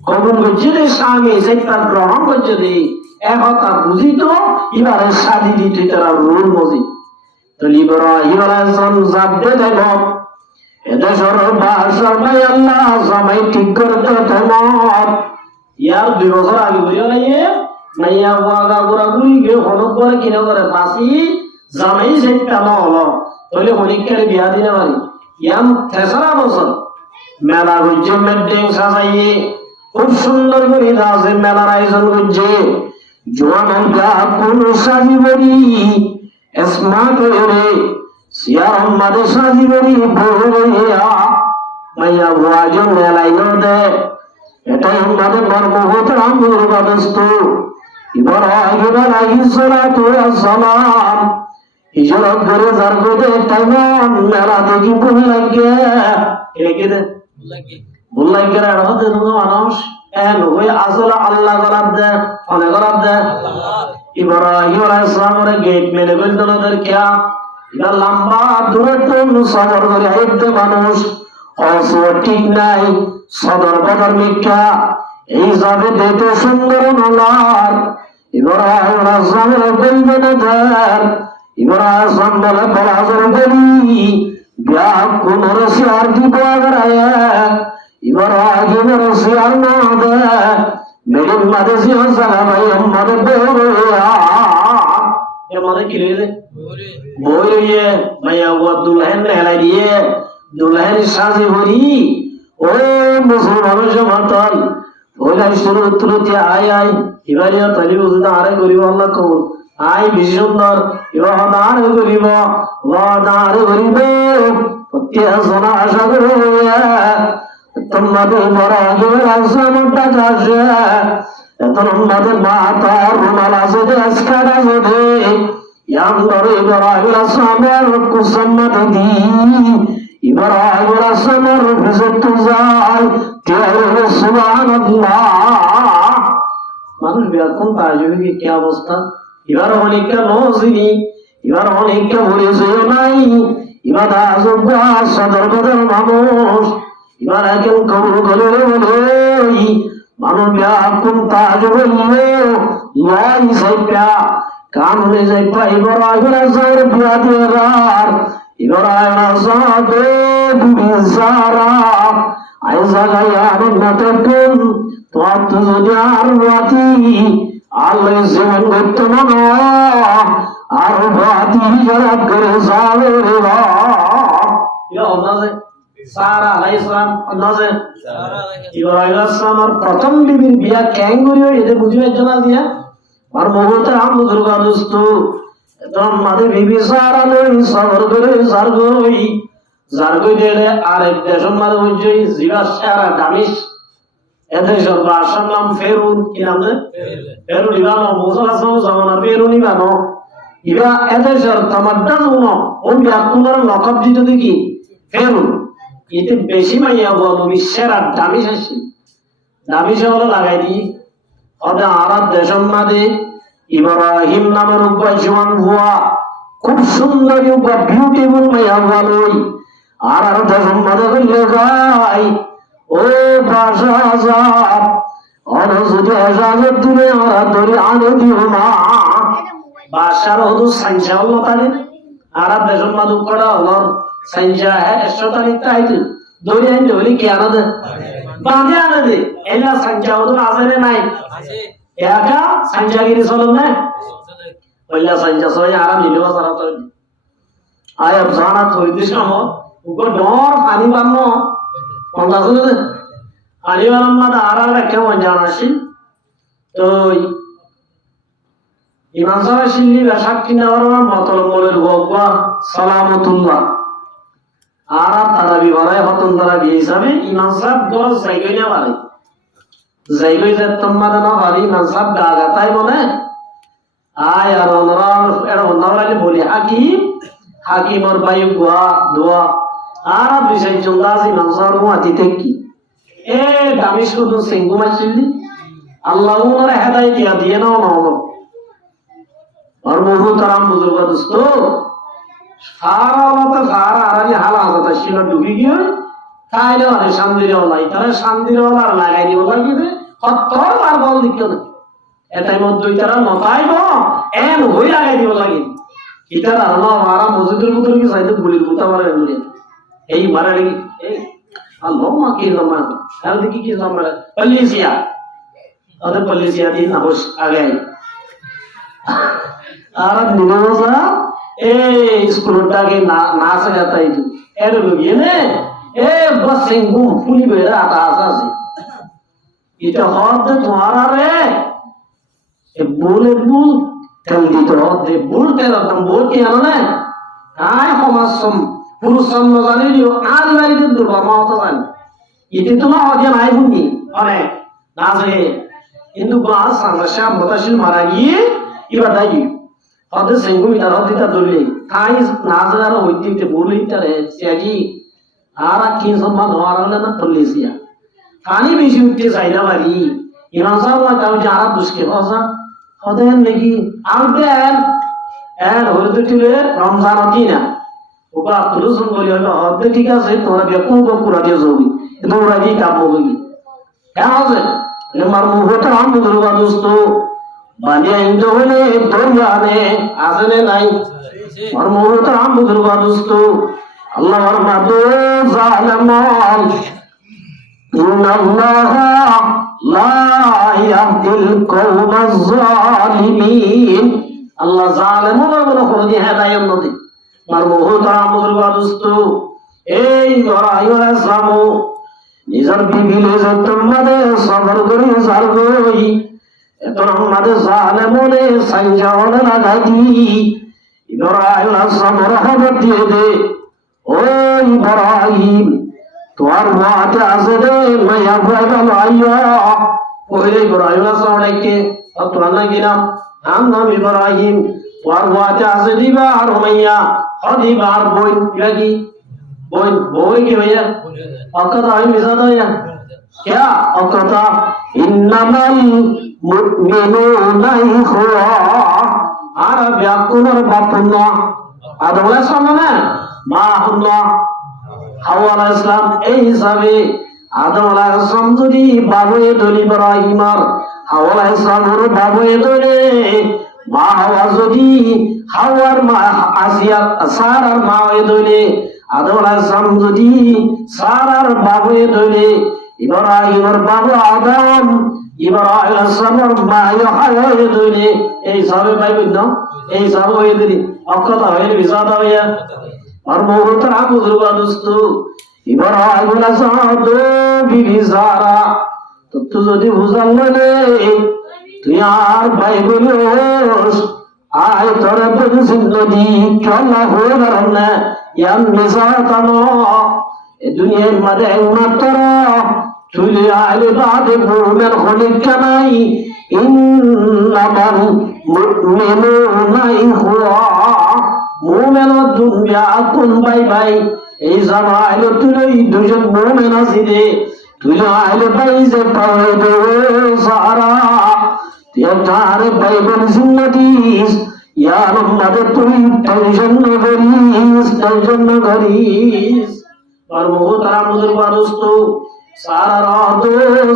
কবুল করছে যে স্বামী সেটা গ্রহণ করছে যে একথা বুঝি তো এবারে শাদি দিতে তারা রুল মজি তো ইব্রাহিম আলাইহিস সালাম যাবে দেব এদেশের বাদশাহ ভাই আল্লাহ জামাই ঠিক করতে তোমার ইয়ার 2 বছর আগে বুঝিও না মাইয়া ওয়াগা গোরা গুই গে হলো করে কিনা করে বাসি জামাই সেটা না হলো তাহলে হরিকারে বিয়া দিনা মারি ইয়াম তেসরা বছর মেলা গুজে মেডিং সাজাইয়ে খুব সুন্দর করে রাজে মেলার আয়োজন করছে জোয়ান গা কোন সাজিবরি স্মার্ট হয়ে সিয়ার আমাদের সাজিবরি বড়িয়া মাইয়া ওয়াজ মেলাই নদে এটাই আমাদের মর্মহতরাম দুর্গদস্ত ইব্রাহিম আলাইহিস সালাতু ওয়াস সালাম হিজরত করে যার কোতে তেমন মেলা দেখি ভুল লাগে একে ভুল লাগে আর হতে মানুষ এন ওই আসলে আল্লাহ গলাব দে ফলে গলাব দে ইব্রাহিম আলাইহিস সালামের গেট মেলে বলল ওদের কিয়া এটা লম্বা দূরত্ব সফর করে আইতে মানুষ অসো ঠিক নাই সদর বদর মিথ্যা এই যাবে দেখতে সুন্দর নলার ইব্রাহিম আলাইহিস সালামের বলবেন দেন ইব্রাহিম বলে বলাজর বলি বিয়া কোন রসিয়ার দিব আগরায়া ইব্রাহিম রসিয়ার না দে মেরে মাদেসি হাসানা ভাই আমাদের বেরোয়া আমাদের কি রে বইয়ে মাইয়া ওয়া দুলহান হেলাই দিয়ে দুলহান সাজে ভরি ও মুসলমান জমাতল ওলাই শুরু তুলতে আয় ইবারিয়া তালি বুঝনা আরে গরিব আল্লাহ কো আই বেশি সুন্দর এবার দাঁড় করিব দাঁড় করিব প্রত্যেক সোনা আশা করব তোমাদের বড় রাজমটা যাচ্ছে তোমাদের মাতার রুমাল আছে আজকাল আছে ইয়াম ধরে ইব্রাহিম আসলামের কুসম্মত দি ইব্রাহিম আসলামের বিজত যায় তে সুবহানাল্লাহ মানুষ বেতন তাজবি কি অবস্থা এবার অনেকটা নজিনি এবার অনেকটা পরিচয় নাই এবার আজব সদর বদর মানুষ এবার একজন কবর করে বলে মানুষ বেতন তাজবি লয় সাইপা কামনে যাইপা এবার আইরা যার বিয়া দিয়ার এবার আইরা যাবে বিবিসারা আইজা গায়া নাটকুন তোর তো যদি আর বাতি আল্লাহ জীবন করতে মনো আর বাতি যারা করে যাবে রে সারা আলাইহিস সালাম আন্দাজে ইব্রাহিম আলাইহিস সালামের প্রথম বিবির বিয়া কেন করিও এটা বুঝিয়ে জানা দিয়া আর মহতে আম দুর্গা দোস্ত তখন মাঝে বিবি সারা লই সবর করে জারগই দিলে আর এক দেশের মাঝে হচ্ছে জিরা সারা দামিশ এদেশের বাসার নাম ফেরুন কি নাম ফেরুন ইবানো মুসা আসলাম জামানার ফেরুন ইবানো ইবা এদেশের তামাদ্দা জুনো ওন বিয়াকুলার লকব দিত দেখি ফেরুন এতে বেশি মাইয়া বলো বিশ্বের আর দামিশ আসি দামিশে হলো লাগাই দি ওটা আরব দেশের মাঝে ইব্রাহিম নামের উপায় জীবন ভুয়া খুব সুন্দরী উপায় বিউটিফুল মাইয়া ভালোই আর দেশের মাঝে হইলে গাই ও বাসা আজাদ আর যদি আজাদের দিনে আর ধরে আনে দিও না বাসার হদু সাইন্সা হলো তাহলে আর দেশের মাঝে করা হলো সাইন্সা হ্যাঁ 100 তারিখ তাইতে ধরে আনতে হলে কি আনাদে বাঁধে আনাদে এলা সাইন্সা হদু আজারে নাই একা সাইন্সাগিরি চলো না পয়লা সাইন্সা সবাই আরাম নিলেও তারা তো আয় জানা তৈরি সময় উগো ডর পানি বানো কোনটা শুনে পানি বানাম না আর কেমন জানাসি তো ইমাম সাহেব শিল্লি বেশাক কিনা বরাবর মতল মোলের গব্বা সালামতুল্লাহ আর তারা বিবরায় হতন তারা বিয়ে হিসাবে ইমাম সাহেব গরজ জায়গায় না পারে জায়গায় যে তোমাদের না পারি ইমাম সাহেব গাগাতাই মনে আয় আর অনরাল এরা অন্যরালে বলি হাকিমর বায়ু গুয়া দোয়া আর বিষয় চন্দাজি মানুষের মাটি থেকে এ দামি শুধু সিংহু মারছিলি আল্লাহ ওনার হেদায় দিয়া দিয়ে নাও না হলো আর বহু তারাম বুজুর্গ দোস্ত সারা আলাদা সারা আরানি হালা হাজার ছিল ডুবি গিয়ে তাইলে আরে শান্তির ওলাই তারা শান্তির ওলার লাগাই দিব লাগিবে সত্তর আর বল দিকে না এটাই মধ্যে তারা নতাইব এন হই লাগাই দিব লাগে ইতার আর না মারা মসজিদের ভিতর কি সাইতে গুলির বুতা মারা গুলি এই মারা লাগি এই আল্লাহ মা কি জামান আর দেখি কি জামান পলিসিয়া আরে পলিসিয়া দিন নাহস আগে আর নিরোজা এই স্কুলটাকে নাচ গাতাই দু এর গিয়ে নে এ বস সিংহু ফুলি বেরা আতা আছে এটা হদ তোমারা রে এ বলে বল তেল দিত দে বল তেল তম বল কি আনো না আয় সমাজম পুরুষম জানি দিও আজ বাড়িতে দুর্বর্মা হতো জানি এতে তোমার হদিয়া নাই বুনি অনেক নাজে কিন্তু গাছ সমস্যা মতাশীল মারা গিয়ে এবার দাই হদে সিংহু ইতার হদিতা দলি তাই নাজার হইতে বলি তারে সিয়াজি আর কি সম্মান হওয়ার না পলিসিয়া পানি বেশি উঠতে চাইনা বাড়ি ইমাম সাহেব তাও যারা দুষ্কে হসা হদেন নাকি আউটে এন হইতে টিলে রমজান দিনা ওবা তুলসুন বলি হলো হদে ঠিক আছে তোরা বেকুন বকুরা দিয়ে যাবি তোমরা কি কাম হবি কেন আছে আমার মুহূর্তে আমি দুর্গা দোস্ত বানিয়ে ইন্দো হলে দরিয়ানে আসলে নাই আমার মুহূর্তে আমি দুর্গা দোস্ত আল্লাহর মাদো জালামান إن الله لا يهدي القوم الظالمين الله ظالم ولا خودي هداية نودي مرموه ترامل وادستو এই ইব্রাহিম আলাইহিস সালাম নিজের বিবির ইজ্জতের মাঝে সবর করে সারগই এতর মাঝে জালেমনে সাইজাওনে লাগাই দি ইব্রাহিম আলাইহিস সালাম রহমত দিয়ে দে ও ইব্রাহিম তোমার মাতে আছে রে মায়া ভাইবা লাইয়া ওরে ইব্রাহিম সালামকে তোমার নাকি নাম নাম ইব্রাহিম তোমার মাতে আছে দিবা আর মাইয়া হদিবার বই কি বই কি ভাইয়া অকতা আমি মিশা তো क्या औकता इन्नमल মুমিনুনা ইখওয়া আর ব্যাকুনের বাপুন্য আদম আলাইহিস সালাম না মা হুন্না হাওয়া আলাইহিস সালাম এই হিসাবে আদম আলাইহিস সালাম যদি বাবুয়ে দলি ইব্রাহিমার হাওয়া আলাইহিস সালামের বাবুয়ে দলে মা হাওয়া যদি হাওয়ার মা আসিয়া সারার মা হয়ে দলে আদম আলাইহিস সালাম যদি সারার বাবুয়ে দলে ইব্রাহিমের বাবু আদম ইব্রাহিম আলাইহিস সালামের মা হাওয়া হয়ে দলে এই সবে পাইবেন না এই সব হয়ে দিলি অক্ষতা হয়ে বিজাত হইয়া আর মোহতর বুজুর্গ দোস্ত ইব্রাহিম আলাইহিস সালাম তো বিবি সারা তো যদি বুঝালে তুই আর ভাই বলিস আয় তোরা বলছিস নদী চলা হয়ে গেল না ইয়ান মিসাতানো এ দুনিয়ার মাঝে একমাত্র তুই আলে বাদে মুমিন খলিক কানাই ইন্নামাল মুমিনুনা ইখওয়া মুমিন দুনিয়া কোন ভাই ভাই এই জামাইল তুই দুজন মুমিন আছিস তুই আলে ভাই যে পাওয়া দেবে সারা তার বাইবেল জিন্নাতিস ইয়ার মধ্যে তুই টেনশন না করিস আর মোহতারা মুজুর বাদস্ত সারা রাত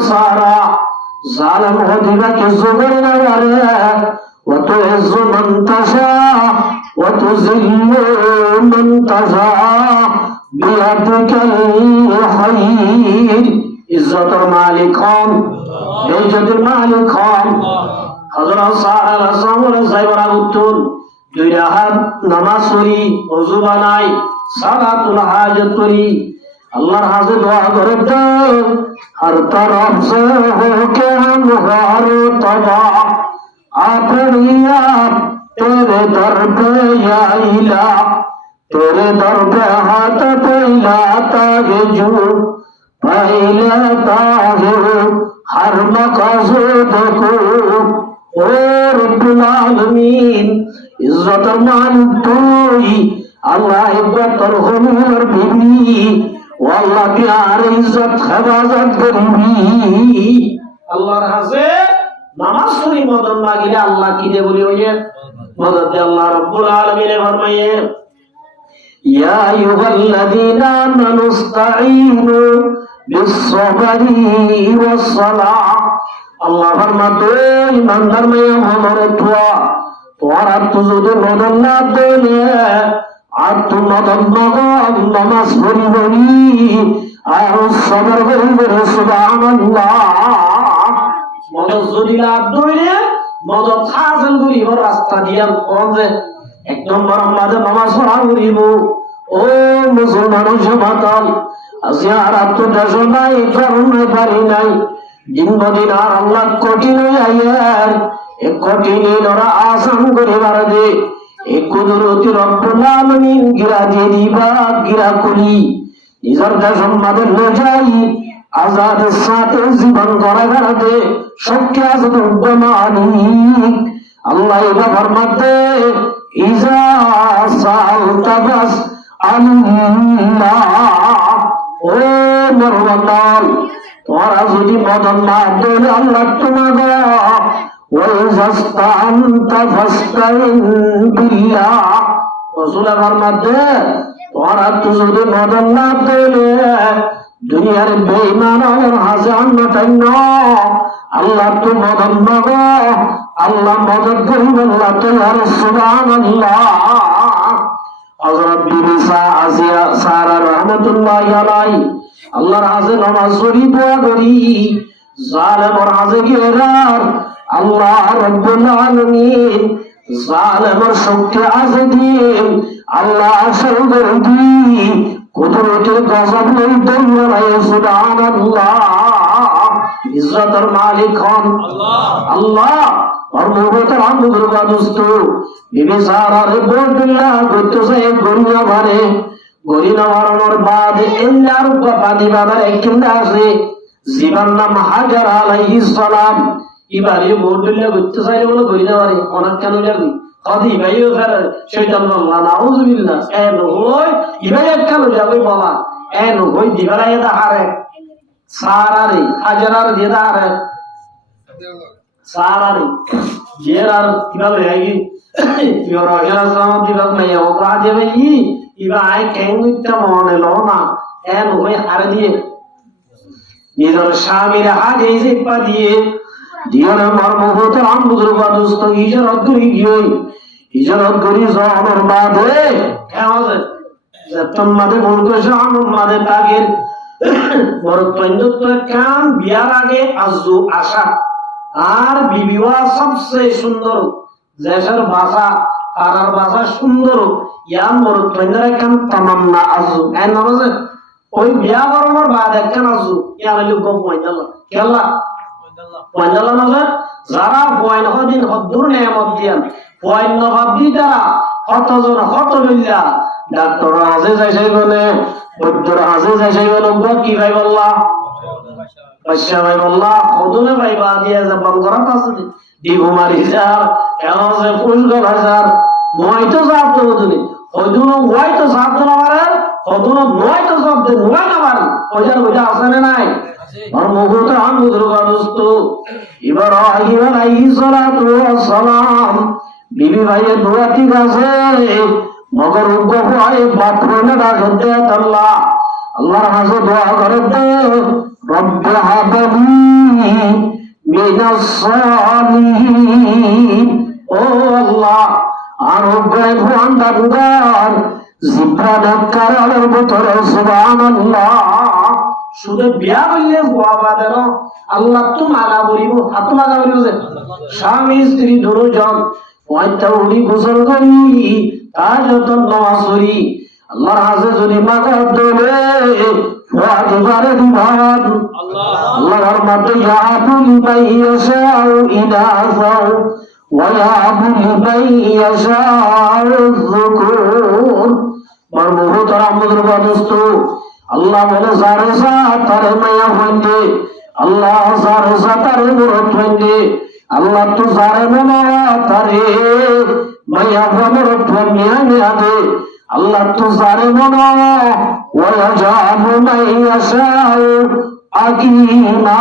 সারা জালেম হদিবা কে জবর না করে ওয়া তুইজ্জু মান তাশা ওয়া তুযিল্লু মান তাশা বিয়াদিকাল খায়র ইজ্জতের মালিক হন বেইজ্জতের মালিক হন হযরত সারা রাসূলুল্লাহ সাল্লাল্লাহু উত্তর দুই রাকাত নামাজ পড়ি ওযু বানাই সালাতুল হাজত পড়ি আল্লাহর হাজে দোয়া করে দাও হর তরফ সে হোকে হাম হার তবা আপনিয়া তেরে দর পে আইলা तेरे दर पे हाथ पैला तागे जू पैला तागे हर मकासद को ओ रब्बुल आलमीन इज्जत मान तोई अल्लाह इज्जत रहमर बीबी والله प्यार इज्जत हिफाजत करबी আল্লাহর হাজে নামাজ পড়ি মদন মাগিলে আল্লাহ কি দে বলি ওই মদদ দে আল্লাহ রব্বুল আলামিন ফরমায়ে يا أيها الذين آمنوا استعينوا بالصبر والصلاة الله فرماتے ایماندار میں ہمارے دعا তোমার তো যদি মদন না দিলে আর তো মদন নামাজ পড়ি পড়ি আর সবর করি করে সুবহানাল্লাহ মদন যদি না দিলে মদন হাসিল করি রাস্তা দিয়া কোনে এক নম্বর আমাদের নামাজ পড়া করিব ও মুসলমান সমাতাল আজিয়ারাত তো দেশনাই কারণে পারি নাই দিন আর আল্লাহ কঠিন আয়ার এক কঠিন ওরা আসান করে বাড়ে এক কুদরতি রব্বুল আলামিন গিরা দিয়ে দিবা গিরা করি নিজের দেশ আমাদের লজাই আজাদের সাথে জীবন করা বাড়াতে শক্তি আছে তো মালিক আল্লাহ এটা ফরমাতে ইজা সালতা বাস আল্লাহ ও মরওয়াতাল তোরা যদি মদন না দিলে আল্লাহ তোমাকে ওয়াইজাস্তানতা ফাস্তাইন বিল্লাহ রাসূল ফরমাতে তোরা যদি মদন না দিলে দুনিয়ার বেঈমানের হাজার না আল্লাহ তো মদন মাগো আল্লাহ মদদ করিব আল্লাহ তো আর সুবহানাল্লাহ হযরত বিবি আসিয়া সারা রাহমাতুল্লাহি আলাইহি আল্লাহর হাজে নামাজ পড়ি দোয়া করি জালেমের হাজে গিরার আল্লাহ রাব্বুল আলামিন জালেমের শক্তি আছে দিন আল্লাহ সরদর দি কুদরতের গজব লই দৌড়ায় সুবহানাল্লাহ ইজ্জতের মালিক হন আল্লাহ और मोहतर हम बुजुर्गा दोस्तों बीबी सारा रे बोलबिल्ला गोतो से गोरिया भरे गोरी नवारनर बाद इल्लार का पादी बाबर एककिंदा से जीवन नाम हाजर आलैहिस सालाम इबारी बोलबिल्ला गोतो से बोलो गोरी नवारे অনেক কেন যাবি কদি ভাইও ফের শয়তান আল্লাহ নাউযু বিল্লাহ এন হই ইবাই কেন যাবে বাবা এন হই দিবারায় দা হারে সারা রে হাজারার দিদা হারে সারারি jerar kibabe agi yoro yara sama dibak maya o kaje bai iba ai kenguitta mone lona en oi har diye নিজের স্বামীর হাতে জিপা দিয়ে দিয়ার মর্মভূত আমবুদুর বাদুস্ত ইজারত করি গিয়ে ইজারত করি জনের বাদে কেমন যতন মাদে মুলক জানুন মাদে তাগের বড় পঞ্জত কাম বিয়ার আগে আজু আশা আর বিবিওয়া সবচেয়ে সুন্দর দেশের ভাষা পাড়ার ভাষা সুন্দর ইয়ান বড় পঞ্জরা কাম তামান্না আজু এন নামাজে ওই বিয়া করানোর বাদ একখান আজু ইয়ান হইল গপ পয়দাল্লা কেলা পয়দাল্লা না যারা পয়ন হদিন হদ্দুর নেয়ামত দিয়ান পয়ন নভাবদি তারা কতজন কত মিল্লা ডাক্তার হাজে যাইছাই বলে বৈদ্যর হাজে যাইছাই বলে কি ভাই বললা পয়সা ভাই বললা কদনে ভাই বা দিয়ে যে বন্ধ করা আছে ডিভুমারি যার কেমন যে ফুলগল হাজার নয়তো যাব তো তুমি হয়তো হয়তো যাব তো পারে কদনে নয়তো যাব দে নয় না পারে ওইটার ওইটা আছে না নাই আর মুহূর্তে আমুদুর বাদুস্ত ইব্রাহিম আলাইহিস সালাতু ওয়াস সালাম বিবি ভাইয়ের দোয়া ঠিক আছে মগর উদ্যোগ হয় বাথরুমে ডাকতে আল্লাহ আল্লাহর কাছে দোয়া করতে রব্বে হাবলি মিনাস সালিহিন ও আল্লাহ আরোগ্য ভগবান দাদুদার জিব্রানের কারণের ভিতরে সুবহানাল্লাহ শুধু বিয়া হইলে গোয়া বাদে না আল্লাহ তো মাগা বলিব হাত মাগা বলিব যে স্বামী স্ত্রী দুজন ওয়াইতা উড়ি গোসল করি তার যতন নামাজ পড়ি আল্লাহর হাতে যদি মাগা দলে ফুয়াদ করে দিবান আল্লাহর মধ্যে ইয়াবুল মাইয়াশাউ ইনাসাউ ওয়া ইয়াবুল মাইয়াশাউ যুকুর মারমুহু তারা আমদের বাদস্ত আল্লাহ বলে সারসা তারে মায়া হইতে আল্লাহ সারসা তারে মুরত হইতে আল্লাহ তো সারে মনা তারে মায়া মুরত হইয়া দে আল্লাহ তো সারে মনা ওয়া জাবু মাইয়াশাউ আগিনা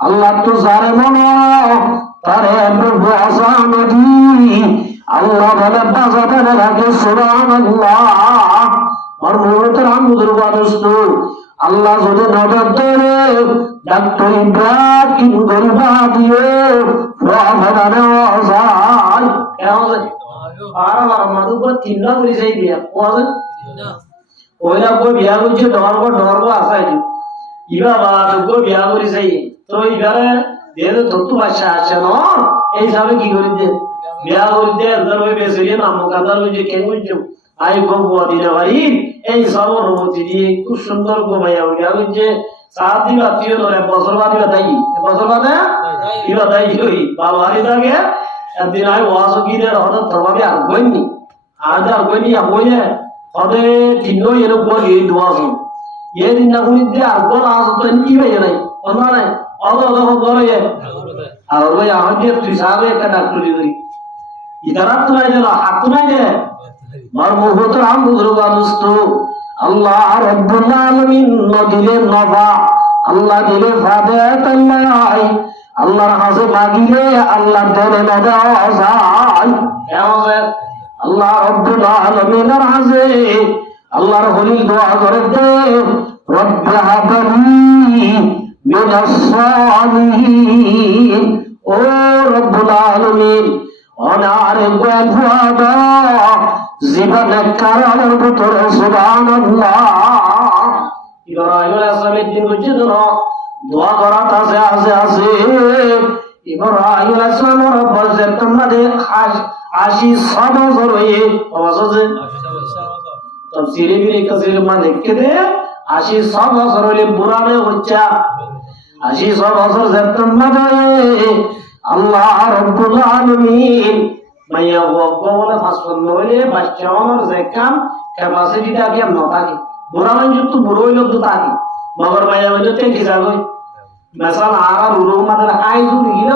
আল্লাহ তো সারে মনা তারে প্রভু আসামদি আল্লাহ বলে বাজাতে রাখে সুবহানাল্লাহ আর মুহূর্তে আমুদুর বাদস্ত আল্লাহ যদি নজর ধরে ডাক্তার ইব্রাহিম গরিবা দিয়ে প্রভাবে যায় আর মাদুর তিনটা করে যাই বিয়া কোয়াছে ওইলা কো বিয়া করছে ডরব আসাই ইবা বাদুর বিয়া করে যাই তো ইবারে দেরে তত্ত্ব ভাষা আছে না এই হিসাবে কি করে দে বিয়া করে দে ধর ওই বেসরিয়ে নাম কাদার ওই যে কেন বুঝছো আই গো দিলে ভাই এই সব অনুমতি দিয়ে খুব সুন্দর গোমাইয়া বিয়া করছে সাত দিন আত্মীয় ধরে বছর বাদে তাই বছর বাদে ইবা তাই ওই বাবারি থাকে একদিন আমি ওয়াজ গিরে হঠাৎ ধর্মাবে আর গইনি আর গইনি বইয়ে হদে তিনও এরকম এই দোয়াজ এই দিন না করি দে আর গোল আজ তো কি হয়ে নাই অন্য নাই অদ ধরে আর ওই আমাদের তুই সাবে একটা ডাক্তারি করি ইতারা তো নাই যেন হাত নাই যে মারমুহত আমুদুর বাদস্ত আল্লাহ রাব্বুল আলামিন নদিলে নবা আল্লাহ দিলে ফাদাত আল্লাহ আল্লাহর কাছে মাগিলে আল্লাহ দেনে নবা যায় কেমন আল্লাহ রাব্বুল আলামিনের কাছে আল্লাহর খলিল দোয়া করে দে রব্বে হাবলি মিনাস সালিহিন ও রব্বুল আলামিন অনার গোয়াল ফুয়াদা জীবনের কারণের ভিতরে সুবহানাল্লাহ ইব্রাহিম আলাইহিস সালামের দিন হচ্ছে তো দোয়া করা আছে ইব্রাহিম আলাইহিস সালামের বয়স তোমাদের 80 বছর হয়ে অবশ্যই তাফসীরে বিরে কাসির মানে কেদে 80 বছর হলে বুড়ানে হচ্ছে 80 বছর তোমাদের আল্লাহ রাব্বুল আলামিন মাইয়া বলে ফাসল হইলে বাচ্চাওয়ানোর যে কাম ক্যাপাসিটিটা কি না থাকে বুড়ানো যুক্ত বুড়ো হইল তো থাকে মগর মাইয়া হইলে তে কি যাবে মেসাল আর রুরু মাদের হাই যদি গিল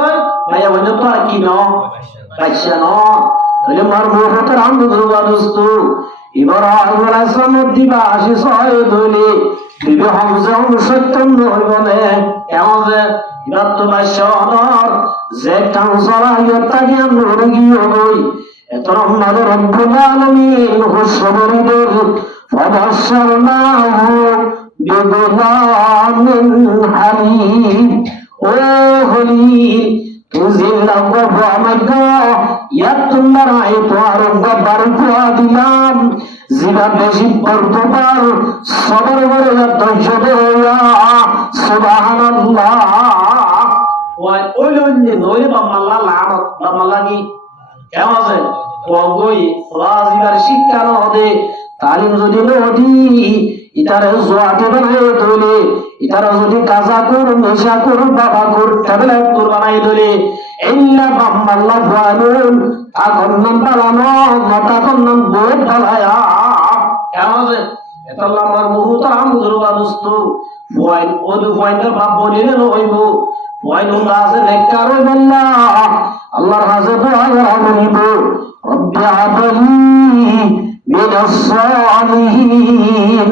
মাইয়া হইলে তো আর কি ন বাচ্চা ন তাহলে মার মুহূর্তে আমুদুর বাদস্ত ইব্রাহিম আলাইহিস সালাম দিবা আসি সয় দইলে বিবি হামজা সত্যম হইবনে এমন ইবাদ তো বাইশর যে কাউসারা ইত্যাদি আমরা গিয়ে হই এতরম মাদের রব্বুল আলামিন খুশবরিদের ফাবাশশারনাহু বিগুলামিন হালিম ও হলিল তুজিল্লাহু ওয়া আমাদা ইয়াতুল্লাহ রাইতু আরবা বারকুয়া দিলাম জিবা বেশি পরবার সবর করে ধৈর্য দেয়া সুবহানাল্লাহ ওই ওইলন্যে নয় বা মাল্লা লানত বা মাল্লাকি কেমন আছে ওগই রাজিবার শিক্ষা নদে তালিম যদি নদী ইতারে জোয়াতে বানাই দলে ইতারা যদি কাজা কর নেশা কর বাবা কর ট্যাবলেট কর বানাই দলে ইল্লা বাম্মাল্লাহ ফালুন তাকন নাম পালানো নতাকন নাম বোধ পালায়া কেমন আছে এতাল্লাহ আমার মুহুতার আমদুরবা দোস্ত ওয়াইন ওদু ওয়াইনের বাপ বলিলে হইব ওয়াইন আছে নেককার হইবেন না আল্লাহর কাছে দোয়া করা বলিব রব্বি আবলি মিনাস সালিহিন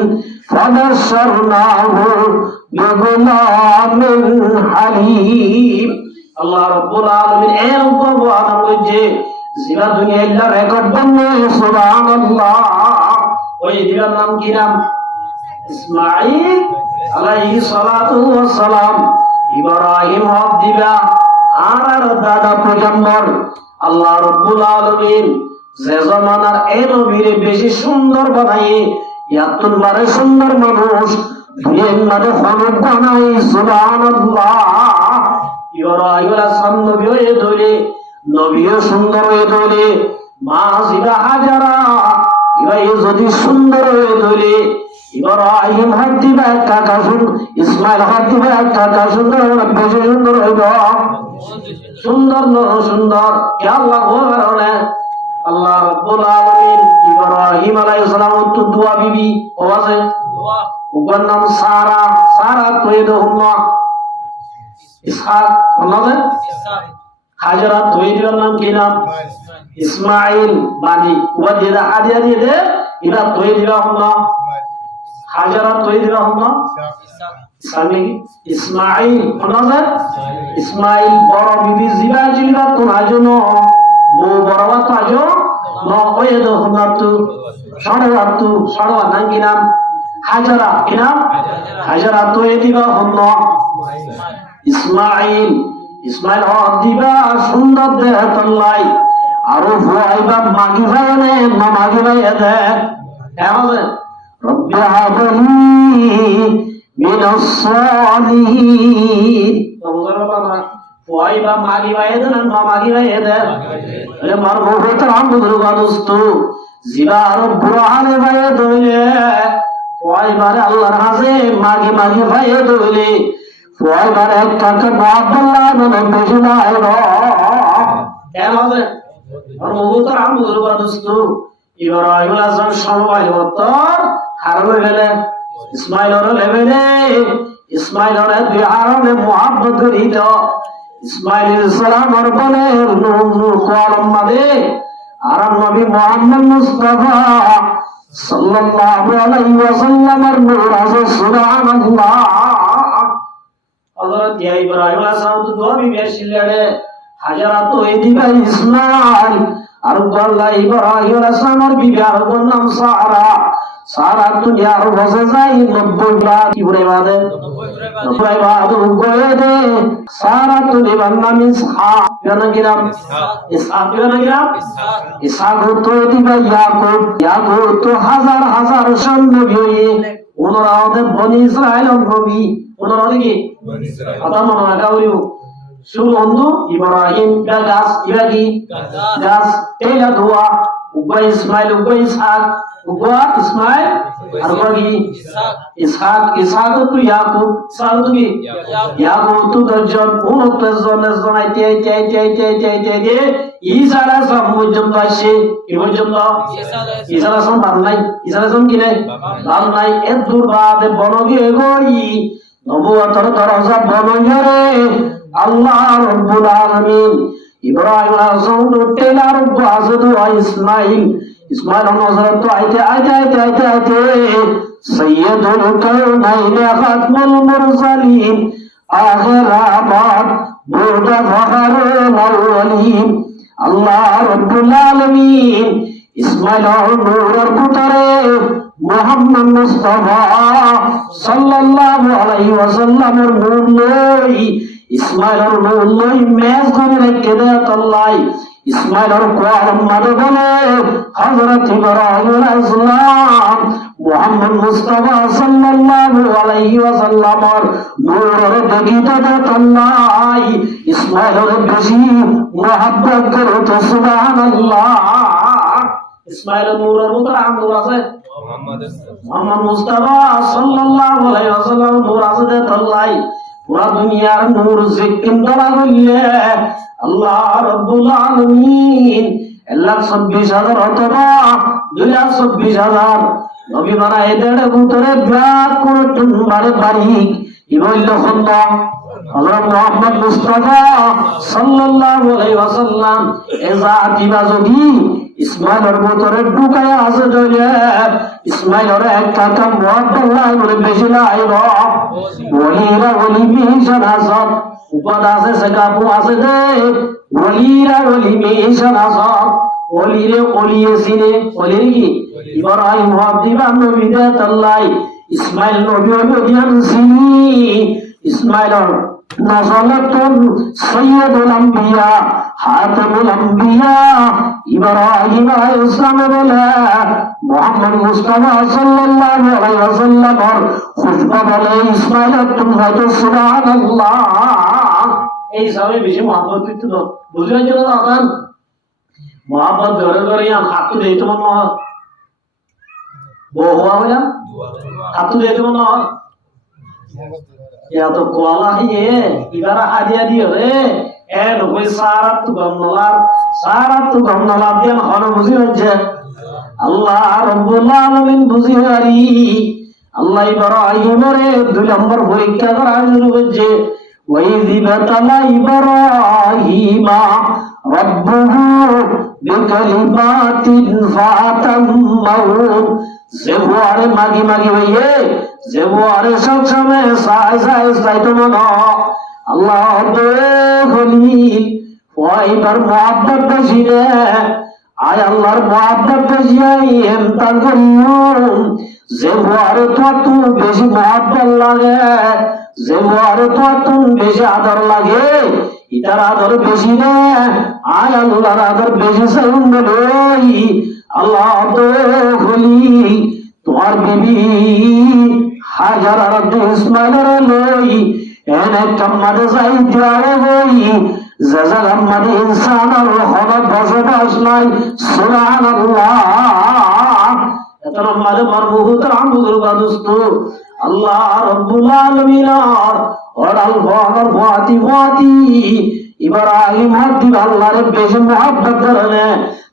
ফাবাশশারনাহু বিগুলামিন হালিম আল্লাহ রাব্বুল আলামিন এর উপর ওয়াদা করেছে জিবা দুনিয়া ইল্লা রেকর্ড বাননে সুবহানাল্লাহ ওই দিবার নাম কি নাম ইসমাঈল আলাইহিস সালাতু ওয়াস সালাম ইব্রাহিম হক দিবা আর দাদা পয়গম্বর আল্লাহ রাব্বুল আলামিন যে জামানার এই নবীরে বেশি সুন্দর বানাই ইয়াতুল বারে সুন্দর মানুষ দুনিয়ার মধ্যে খনক বানাই সুবহানাল্লাহ ইব্রাহিম আলাইহিস সালাম নবী হয়ে ধরে নবীও সুন্দর হয়ে ধরে মা জিবা হাজারা ইবাই যদি সুন্দর হয়ে ধরে ইব্রাহিম হক দিবা একটা কাশুন ইসমাইল হক দিবা একটা কাশুন বেশি সুন্দর হইব সুন্দর সুন্দর কে আল্লাহ কারণে আল্লাহ রাব্বুল আলামিন ইব্রাহিম আলাইহিস সালাম তো দোয়া বিবি ও আছে দোয়া ওর নাম সারা সারা তৈয়দ হুম্মা ইসহাক ওনাদের ইসহাক হাজরা তৈয়দের নাম কি নাম ইসমাঈল বানি ওয়া দিদা হাদিয়া দিয়ে দে ইরা তৈয়দ হুম্মা হাজরা তৈয়দ হুম্মা ইসহাক ইসমাঈল ওনাদের ইসমাঈল বড় বিবি জিবা জিবা তো আজনো বো বড়বা তো আজো ন তৈয়দ হুম্মা তো সাড়া নাম কি নাম হাজরা কি নাম হাজরা তৈয়দ হুম্মা ইসমাঈল ইসমাইল হক দিবা সুন্দর দেহ তল্লাই আরো ভুয়াইবা মাগি ভাইনে না মাগি ভাই দে কেমন রব্বি হাবলি মিনাস সালিহিন বুঝারবা না ভুয়াইবা মাগি ভাই দে না মাগি ভাই দে আরে মার বহুত আমদুর গাদুস্ত জিবা আরো বুড়ালে ভাই দইলে ভুয়াইবার আল্লাহর হাজে মাগি মাগি ভাই দইলে ওইবার একটা বাবুল্লাহ বলে বেশি না হলো কেন আছে আর মুগুতর আমুর বাদস্ত ইব্রাহিম আলাইহিস সময় হতো হারবে গেলে ইসমাইল ওর লেভেলে ইসমাইল ওর বিহারনে মোহাব্বত করিত ইসমাইল সালাম ওর বলে কলম মাদে আর নবী মুহাম্মদ মুস্তাফা সাল্লাল্লাহু আলাইহি ওয়াসাল্লামের নূর আছে সুবহানাল্লাহ হযরত ইব্রাহিম আলাইহিস সালাম তো দোয়া বিবি আসিলেরে হাজারা তো এই দিবা ইসমাইল আর আল্লাহ ইব্রাহিম আলাইহিস সালামের বিবি আর নাম সারা সারা দুনিয়া আর বসে যাই 90 বার কি বলে বাদে 90 বার গোয়ে দে সারা দুনিয়া নাম ইসহাক কেন গিরাম ইসহাক কেন গিরাম ইসহাক তো দিবা ইয়াকুব তো হাজার হাজার নবী হয়ে ওনারা ওদের বনি ইসরাইল নবী ওনারা কি আদম না গাউরিও শুরু বন্ধু ইব্রাহিম গাছ ইরাকি গাছ তেলা ধোয়া উবা ইসমাইল উবা ইসহাক উবা ইসমাইল আর কি ইসহাক তো ইয়াকুব ইসহাক তো কি ইয়াকুব তো 10 জন 29 জন তে ঈসা সব পর্যন্ত আসে কি পর্যন্ত ঈসা সব বাংলাই ঈসা সব কি নাই বাংলাই এত দূর বাদে বনগে গই নবুয়তর দরজা বনরে আল্লাহ রাব্বুল আলামিন ইব্রাহিম আলাইহিস সালাম টেলার বাজদু ইসমাঈল ইসমাইল হযরত তো আইতে সাইয়্যিদুল কাউনাইন খাতমুল মুরসালিন আখির আবাদ বুরদা ফাখরুল আউয়ালিন আল্লাহ রাব্বুল আলামিন ইসমাইল নূরের পুত্রে মুহাম্মদ মুস্তাফা সাল্লাল্লাহু আলাইহি ওয়াসাল্লামের নূর লই ইসমাইলের নূর লই মেজ করে রেখে দেয় আল্লাহ ইসমাইলের কোয়ার মাঝে বলে হযরত ইব্রাহিম আলাইহিস সালাম মুহাম্মদ মুস্তাফা সাল্লাল্লাহু আলাইহি ওয়াসাল্লামের নূরের দেখিতে দেয় আল্লাহ ইসমাইলের বেশি মুহাব্বত করে তো সুবহানাল্লাহ ইসমাইলের নূরের মতো আর নূর আছে মুহাম্মদ মুস্তাফা সাল্লাল্লাহু আলাইহি ওয়াসাল্লাম নূর আছে দেয় আল্লাহ পুরা দুনিয়ার নূর জিকির করা হইলে আল্লাহ রাব্বুল আলামিন 1,26,000 অথবা 2,26,000 নবী বানায় দেড় ভিতরে ব্যাগ করে টুনবারে বাড়ি ইবল খন্দা হযরত মুহাম্মদ মুস্তাফা সাল্লাল্লাহু আলাইহি ওয়াসাল্লাম এজাতিবা যদি ইসমাইলের ভিতরে ঢুকায়া আছে ধরে ইসমাইলের এক কাকা মুহাব্বত করে বেশি লাইব ওলিরা ওলি মিশন আসব উপদ আছে সকাপু আছে দে ওলিরা ওলি মিশন আসব ওলিরে ওলিয়ে সিনে ওলির কি ইব্রাহিম মুহাদ্দিবা নবী দে তাল্লাই ইসমাইল নবী ওলিয়ান সিনি ইসমাইলের নজলাতুন সাইয়্যিদুল আম্বিয়া খাতামুল আম্বিয়া ইব্রাহিম আলাইহিস সালাম বলে মুহাম্মদ মুস্তাফা সাল্লাল্লাহু আলাইহি ওয়াসাল্লামের খুশবা বলে ইসমাইল তোমরা তো সুবহানাল্লাহ এই সবে বেশি মহব্বত করতে দাও বুঝলেন জন্য আদান মহব্বত ধরে ধরে হাত দেই তোমার মহ বো হওয়া হইলা হাত দেই তোমার মহ या तो कोला ही है इधर आदिया दियो रे ए नोई सारा तू गमनला दिया हन बुझी হচ্ছে আল্লাহ রাব্বুল আলামিন বুঝি হারি আল্লাহ ইব্রাহিম রে 2 নম্বর পরীক্ষা করা শুরু হচ্ছে ওয়াইযিবাতালা ইব্রাহিমা রাব্বুহু বিকালিমাতিন ফাতাম্মাহু জেবুয়ারে মাগি হইয়ে জেবুয়ারে সব সময় সাই তো মনো আল্লাহ তো খলিল ওইবার মুহাব্বত বসিরে আয় আল্লাহর মুহাব্বত বসিয়াই এমতান করিও জেবুয়ারে তো বেশি মুহাব্বত লাগে জেবুয়ারে তো বেশি আদর লাগে ইতার আদর বেশি রে আয় আল্লাহর আদর বেশি সাইন বলই আল্লাহ তো খলিল তোমার বিবি হাজার ইসমাইলের লই এনে কাম্মাদে যাই দিয়ারে হই জাজাল আম্মাদ ইনসানের হলত বসবাস নাই সুবহানাল্লাহ এত নম্বরে মারবুত আমুদুর বাদুস্ত আল্লাহ রাব্বুল আলামিন ওরাল ফাতি ইব্রাহিম হাদি আল্লাহর বেশি মুহাব্বত করে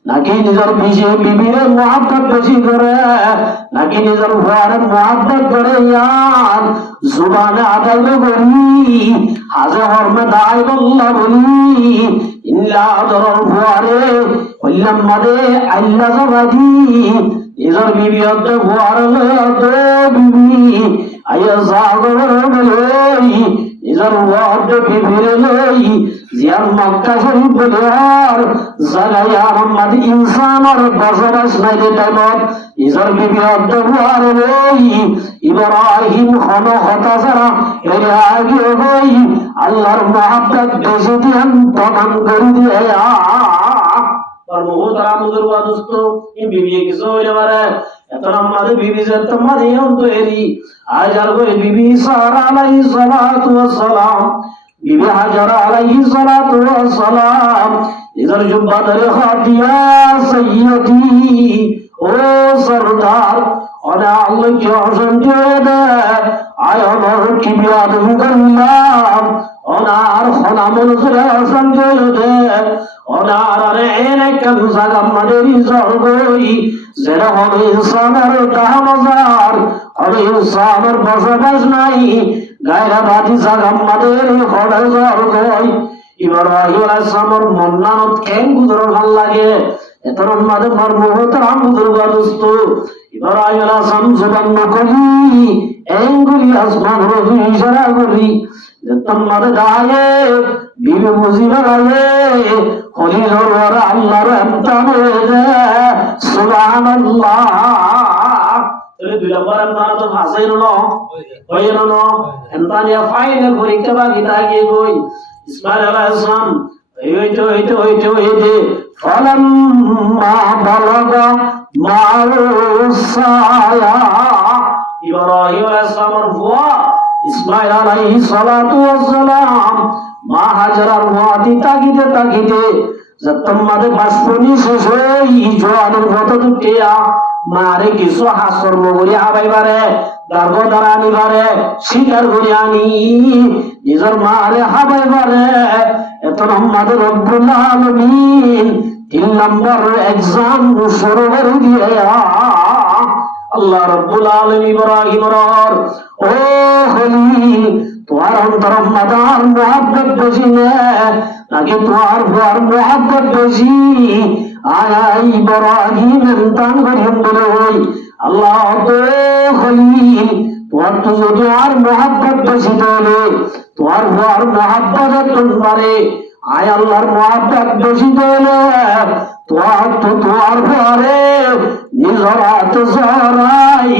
নাকি নিজের বিবির মুহাব্বত বেশি করে নাকি নিজের ঘরে মুহাব্বত করে ইয়ার জুবানে আদায় করি হাজে হরমে দাই বল্লাহ বলি ইল্লা দরর ঘরে কইলাম মাদে আল্লাহ জবাদি নিজের বিবি অদ্দ ঘরে তো বিবি আয়া জাগর লই নিজের ওয়াদ বিবির লই জিয়ার মক্কা শরীফ বলার জাগায়া মোহাম্মদ ইনসানের বসবাস নাই টাইমত নিজের বিবি অদ্দ ঘরে লই ইব্রাহিম খন হতা ছাড়া এর আগে হই আল্লাহর মুহাব্বত বেশি দিন তমান করে দিয়ে और बहुत रामदुर वा दोस्तों ये बीबी की सोले वाला এত আমাদের বিবি যে তোমার ইয়ন তৈরি হাজার গো বিবি সারা আলাইহিস সালাতু ওয়াস সালাম বিবি হাজার আলাইহিস সালাতু ওয়াস সালাম ইধর জুব্বা দরে খাতিয়া সাইয়্যিদি ও সরদার ওনা আল্লাহ কি হসন দে আয় আমার কি বিয়াদ মুগল্লাম ওনার খনামুল সুরে হসন দে ওনার রে এনে কানসা গামাদেরি জরগই যেটা হবে ইনসানের তাহামাজার হবে ইনসানের বসবাস নাই গায়রা বাতি জাগামাদেরি খড়ে জরগই ইব্রাহিম আলাইহিস সালামের মন্নানত কেন গুজর ভাল লাগে এতরম মাদে মর্মহতারাম বুজুর্গ দোস্ত ইব্রাহিম আলাইহিস সালাম জবান করি এঙ্গুলি আসমান রবি ইশারা করি যতম মাদে দায়ে বিবি মুজিবা গায়ে খলিল ওর আল্লাহর আমতানে সুবহানাল্লাহ তাহলে দুই নম্বর আমরা তো ভাষাই না হয়ে না এন্তানিয়া ফাইনাল পরীক্ষা বাকি থাকে কই ইসমাইল আলাইহিস সালাম হইতে ফালাম্মা বালাগা মাউসায়া ইব্রাহিম আলাইহিস সালামের ফুয়া ইসমাইল আলাইহিস সালাতু ওয়াস সালাম মা হাজারার মুআতি তাকিতে যতম মাদে বাসপনি শেষ হই জোয়ানের মতো দুটিয়া মারে কিছু হাসর মগরি হাবাইবারে গার্গ দাঁড়ানি বারে শিকার করে আনি নিজের মারে হাবাইবারে এত নম্বর রব্বুল আলামিন 3 নম্বর এক্সাম শুরু করে দিয়ে আল্লাহ রব্বুল আলামিন ইব্রাহিমের ও খলিল তোমার অন্তর মাদার মুহাব্বত বেশি নাকি তোমার ভর মুহাব্বত বেশি আয়া ইব্রাহিম এমতান করিম বলে ওই আল্লাহ তো খলিল তোমার তো যদি আর মুহাব্বত বেশি তাহলে তোমার ভর মুহাব্বত তোমারে আয় আল্লাহর মুহাব্বত বেশি তাহলে তোমার ভরে নিজের হাত জড়াই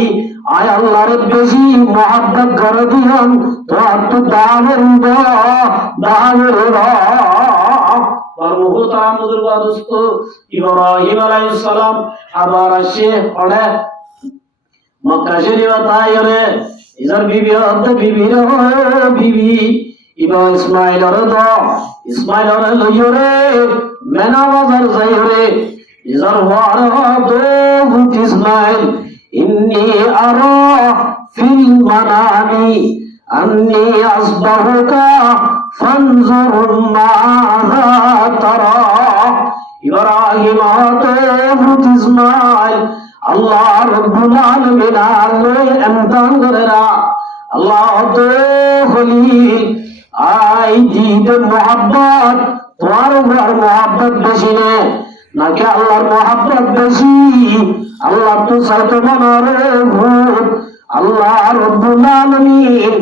আয় আল্লাহর বেশি মুহাব্বত করে দিলাম তোমার তো দামের মর্মহতারাম বুজুর্গ দোস্ত ইব্রাহিম আলাইহিস সালাম আবার আসে পড়ে মক্কা শরীফ তাইরে ইজার বিবি বিবি ইব্রাহিম ইসমাইল রে লইরে মেনা বাজার যাইরে ইজার ওয়ার তো ইসমাইল ইন্নী আরা ফিল মানামি আন্নী আসবাহুকা ফানজুর মাযা তারা ইব্রাহিম তো ইসমাইল আল্লাহ রব্বুল আলামিন আল্লাহ এমতান করেরা আল্লাহ তো খলিল আই দিদ মুহাব্বত তোমার উপর মুহাব্বত বেশি নাকি আল্লাহর মুহাব্বত বেশি আল্লাহ তো সাইতে মনারে ভূত আল্লাহ রব্বুল আলামিন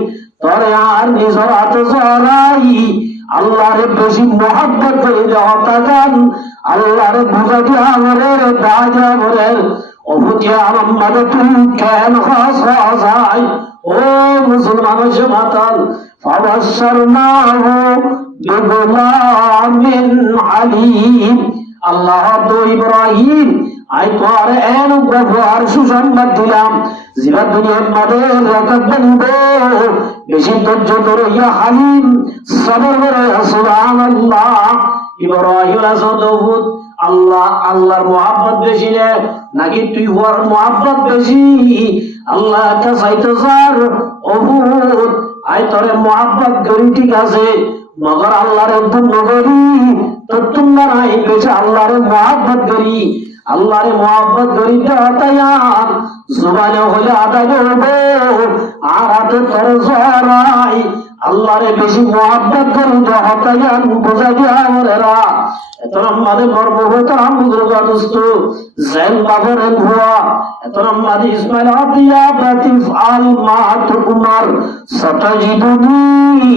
তোরে আর নিজের হাতে জড়াই আল্লাহরে বেশি মুহাব্বত করে দেওয়া গান আল্লাহরে বুঝাতে আমরের দাজা আমরের অভুতিয়া আমাদের তুমি কেন হাসাই ও মুসলমান মাতাল ফাবাশশারনাহু বিগুলামিন আলীম আল্লাহ তো ইব্রাহিম আই তোর অনুগ্রহ আর সুসংবাদ দিলাম জিবা দুনিয়ার মাঝে রকত বন্ধ বেশি ধৈর্য ধরে ইয়া হালিম সবর করে সুবহানাল্লাহ ইব্রাহিম আলাইহিস আল্লাহর মুহাব্বত বেশি নাকি তুই ওর মুহাব্বত বেশি আল্লাহ কা চাইতে যার অভূত আই তোরে মুহাব্বত করি ঠিক আছে মগর আল্লাহর একদম নগরী তো তোমার আই বেশি আল্লাহর মুহাব্বত করি আল্লাহর মুহাব্বত করিতে হতায়ান জুবানে হলে আদায় করবে আর হাতে তোর জড়াই আল্লাহরে বেশি মুহাব্বত করিতে হতায়ান বোঝা দিয়া আমরেরা এত আমাদে মর্মহতারাম বুজুর্গ দোস্ত জেল বাবর ভুয়া এত আমাদে ইসমাইল আতিয়া বাতিফ আল মা তুমার সাতাজিদুনি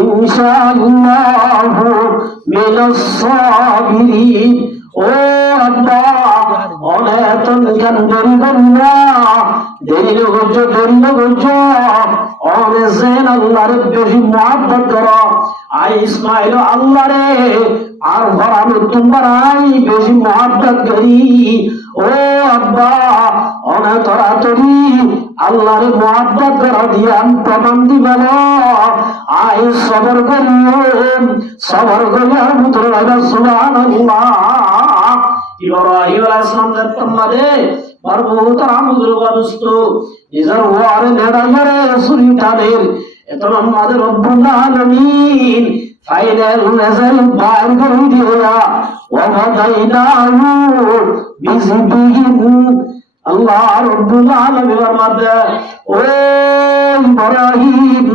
ইনশাআল্লাহ মিনাস সাবিরিন ও আল্লাহ অনেতন জ্ঞান দেরি গজ্জ অনেসেন আল্লাহরে বেশি মুহাব্বত করো আই ইসমাইল আল্লাহরে আর ভরানো তোমার আই বেশি মুহাব্বত করি ও আব্বা অনেতরা তরি আল্লাহরে মুহাব্বত করা দিয়ান প্রমাণ দিবেন আই সবর করিয়ার পুত্র রাজা সুবহানাল্লাহ ইব্রাহিম আলাইহিস সালাম তোমাদে মর্মহতারাম বুজুর্গ দোস্ত নিজের ওয়ারে নেড়াইরে সুরিটাদের এত আমাদের রব্বুল আলামিন ফাইনাল রেজাল্ট বাইর করে দিয়া ওয়া বাদাইনাহু বিযিবিহিন আল্লাহ রব্বুল আলামিনের মধ্যে ও ইব্রাহিম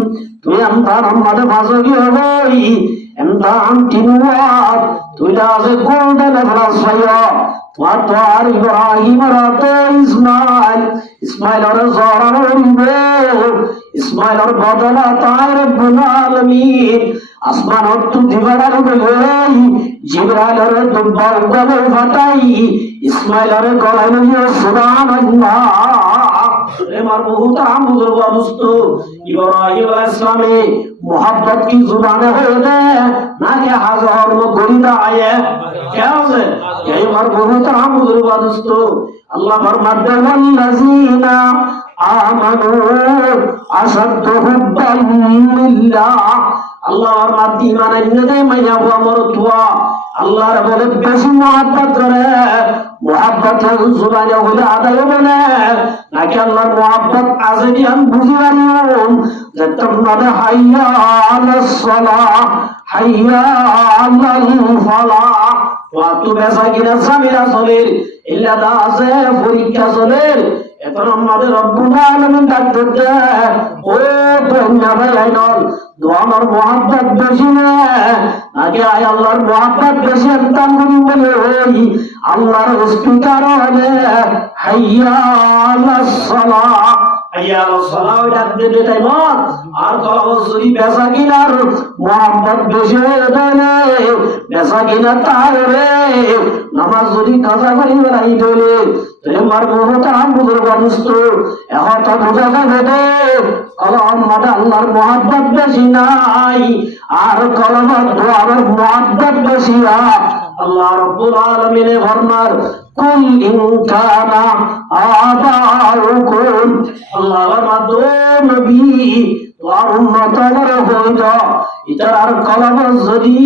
তুই আমার মাঝে ভাসো গিয়ে হই এমদান তিনুয়াত তুইটা আছে গোল্ডেন প্লাস ফাইয়া তোমার তো আর ইব্রাহিম আর তো ইসমাইল আর জহরান ইসমাইল আর বদলা তাই রব্বুল আলামিন আসমান অর্থ দিবারার বলেই জিবরাইল আর দুব্বার গলে ফাটাই ইসমাইল আর গলায় নিয়ে সুবহানাল্লাহ আমার মুহতারাম বুজুর্গ দোস্ত ইব্রাহিম আলাইহিস সালামে मोहब्बत की जुबान है ना कि हजार में गोरीदा आए क्या है यही मर बहुत हम बुजुर्ग दोस्तों अल्लाह फरमाते वल्लज़ीना आमनू अशद्दु हुब्बन लिल्लाह अल्लाह फरमाते ईमान इन्ने मैया वो मरतुआ अल्लाह रे बोले बेशी मोहब्बत करे मोहब्बत जुबाने होले आदाय बने ना कि अल्लाह मोहब्बत आजदी हम बुझी पारियम जतमना हाय्या আলাস সালাহ হাইয়া আলাল ফালাহ ওয়াতু বেসাকিনা সামিরা সলের ইল্লা দাসে পরীক্ষা সলের এখন আমাদের রব্বুল আলামিন ডাক দিতে ও তোমরা ভাই আইনল আমার মোহাব্বত বেশি না আগে আয় আল্লাহর মোহাব্বত বেশি একদম করি বলে ওই আল্লাহর স্পিকার হলে হাইয়া আলাস সালাহ হাইয়া আলাস সালাহ ডাক দিতে টাইম আর কলম সরি বেসাকিনার মোহাব্বত বেশি হয়ে গেলে বেসাকিনা তাহলে নামাজ যদি কাজা করি বেড়াই দিলে তোমার মোহতারাম বুজুর্গ দোস্ত এখন তো বোঝা যাবে কলম মাদা আল্লাহর মোহাব্বত বেশি নাই আর কলম দোয়ার মোহাব্বত বেশি আল্লাহ রাব্বুল আলামিন ফরমার কুল ইন কানা আবাউকুম আল্লাহর মাধ্যমে নবী তোমার উম্মতের হয়ে যাও ইতার কলম যদি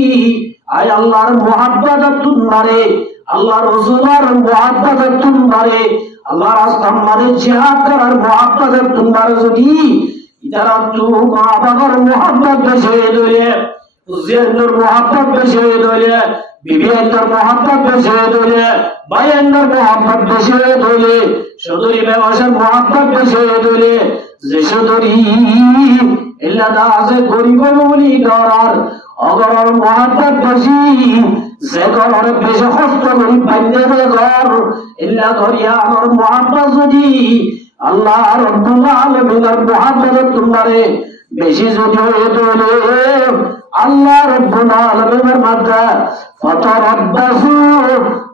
আয় আল্লাহর মোহাব্বত তোমারে আল্লাহ রাসূলের মোহাব্বত তোমারে আল্লাহ রাস্তায় মানে জিহাদ করার মোহাব্বত তোমার যদি ইতারা তো মা বাবার মোহাব্বত বেশি হয়ে উজিয়ার মোহাব্বত বেশি হয়ে বিবিয়ার মোহাব্বত বেশি হয়ে ভাইয়ের মোহাব্বত বেশি হয়ে সদরি ব্যবসার মোহাব্বত বেশি হয়ে যে সদরি ইল্লা দাসে গরিব বলি ডরার অগরর মোহাব্বত বেশি যে ঘরের বেশি কষ্ট করি বাইরে ঘর ইল্লা ঘরিয়া আমার মোহাব্বত যদি আল্লাহ রাব্বুল আলামিনের মোহাব্বত তোমারে বেশি যদি হয়ে তোলে আল্লাহ রাব্বুল আলামিনের মাঝে ফাতারাব্বাসু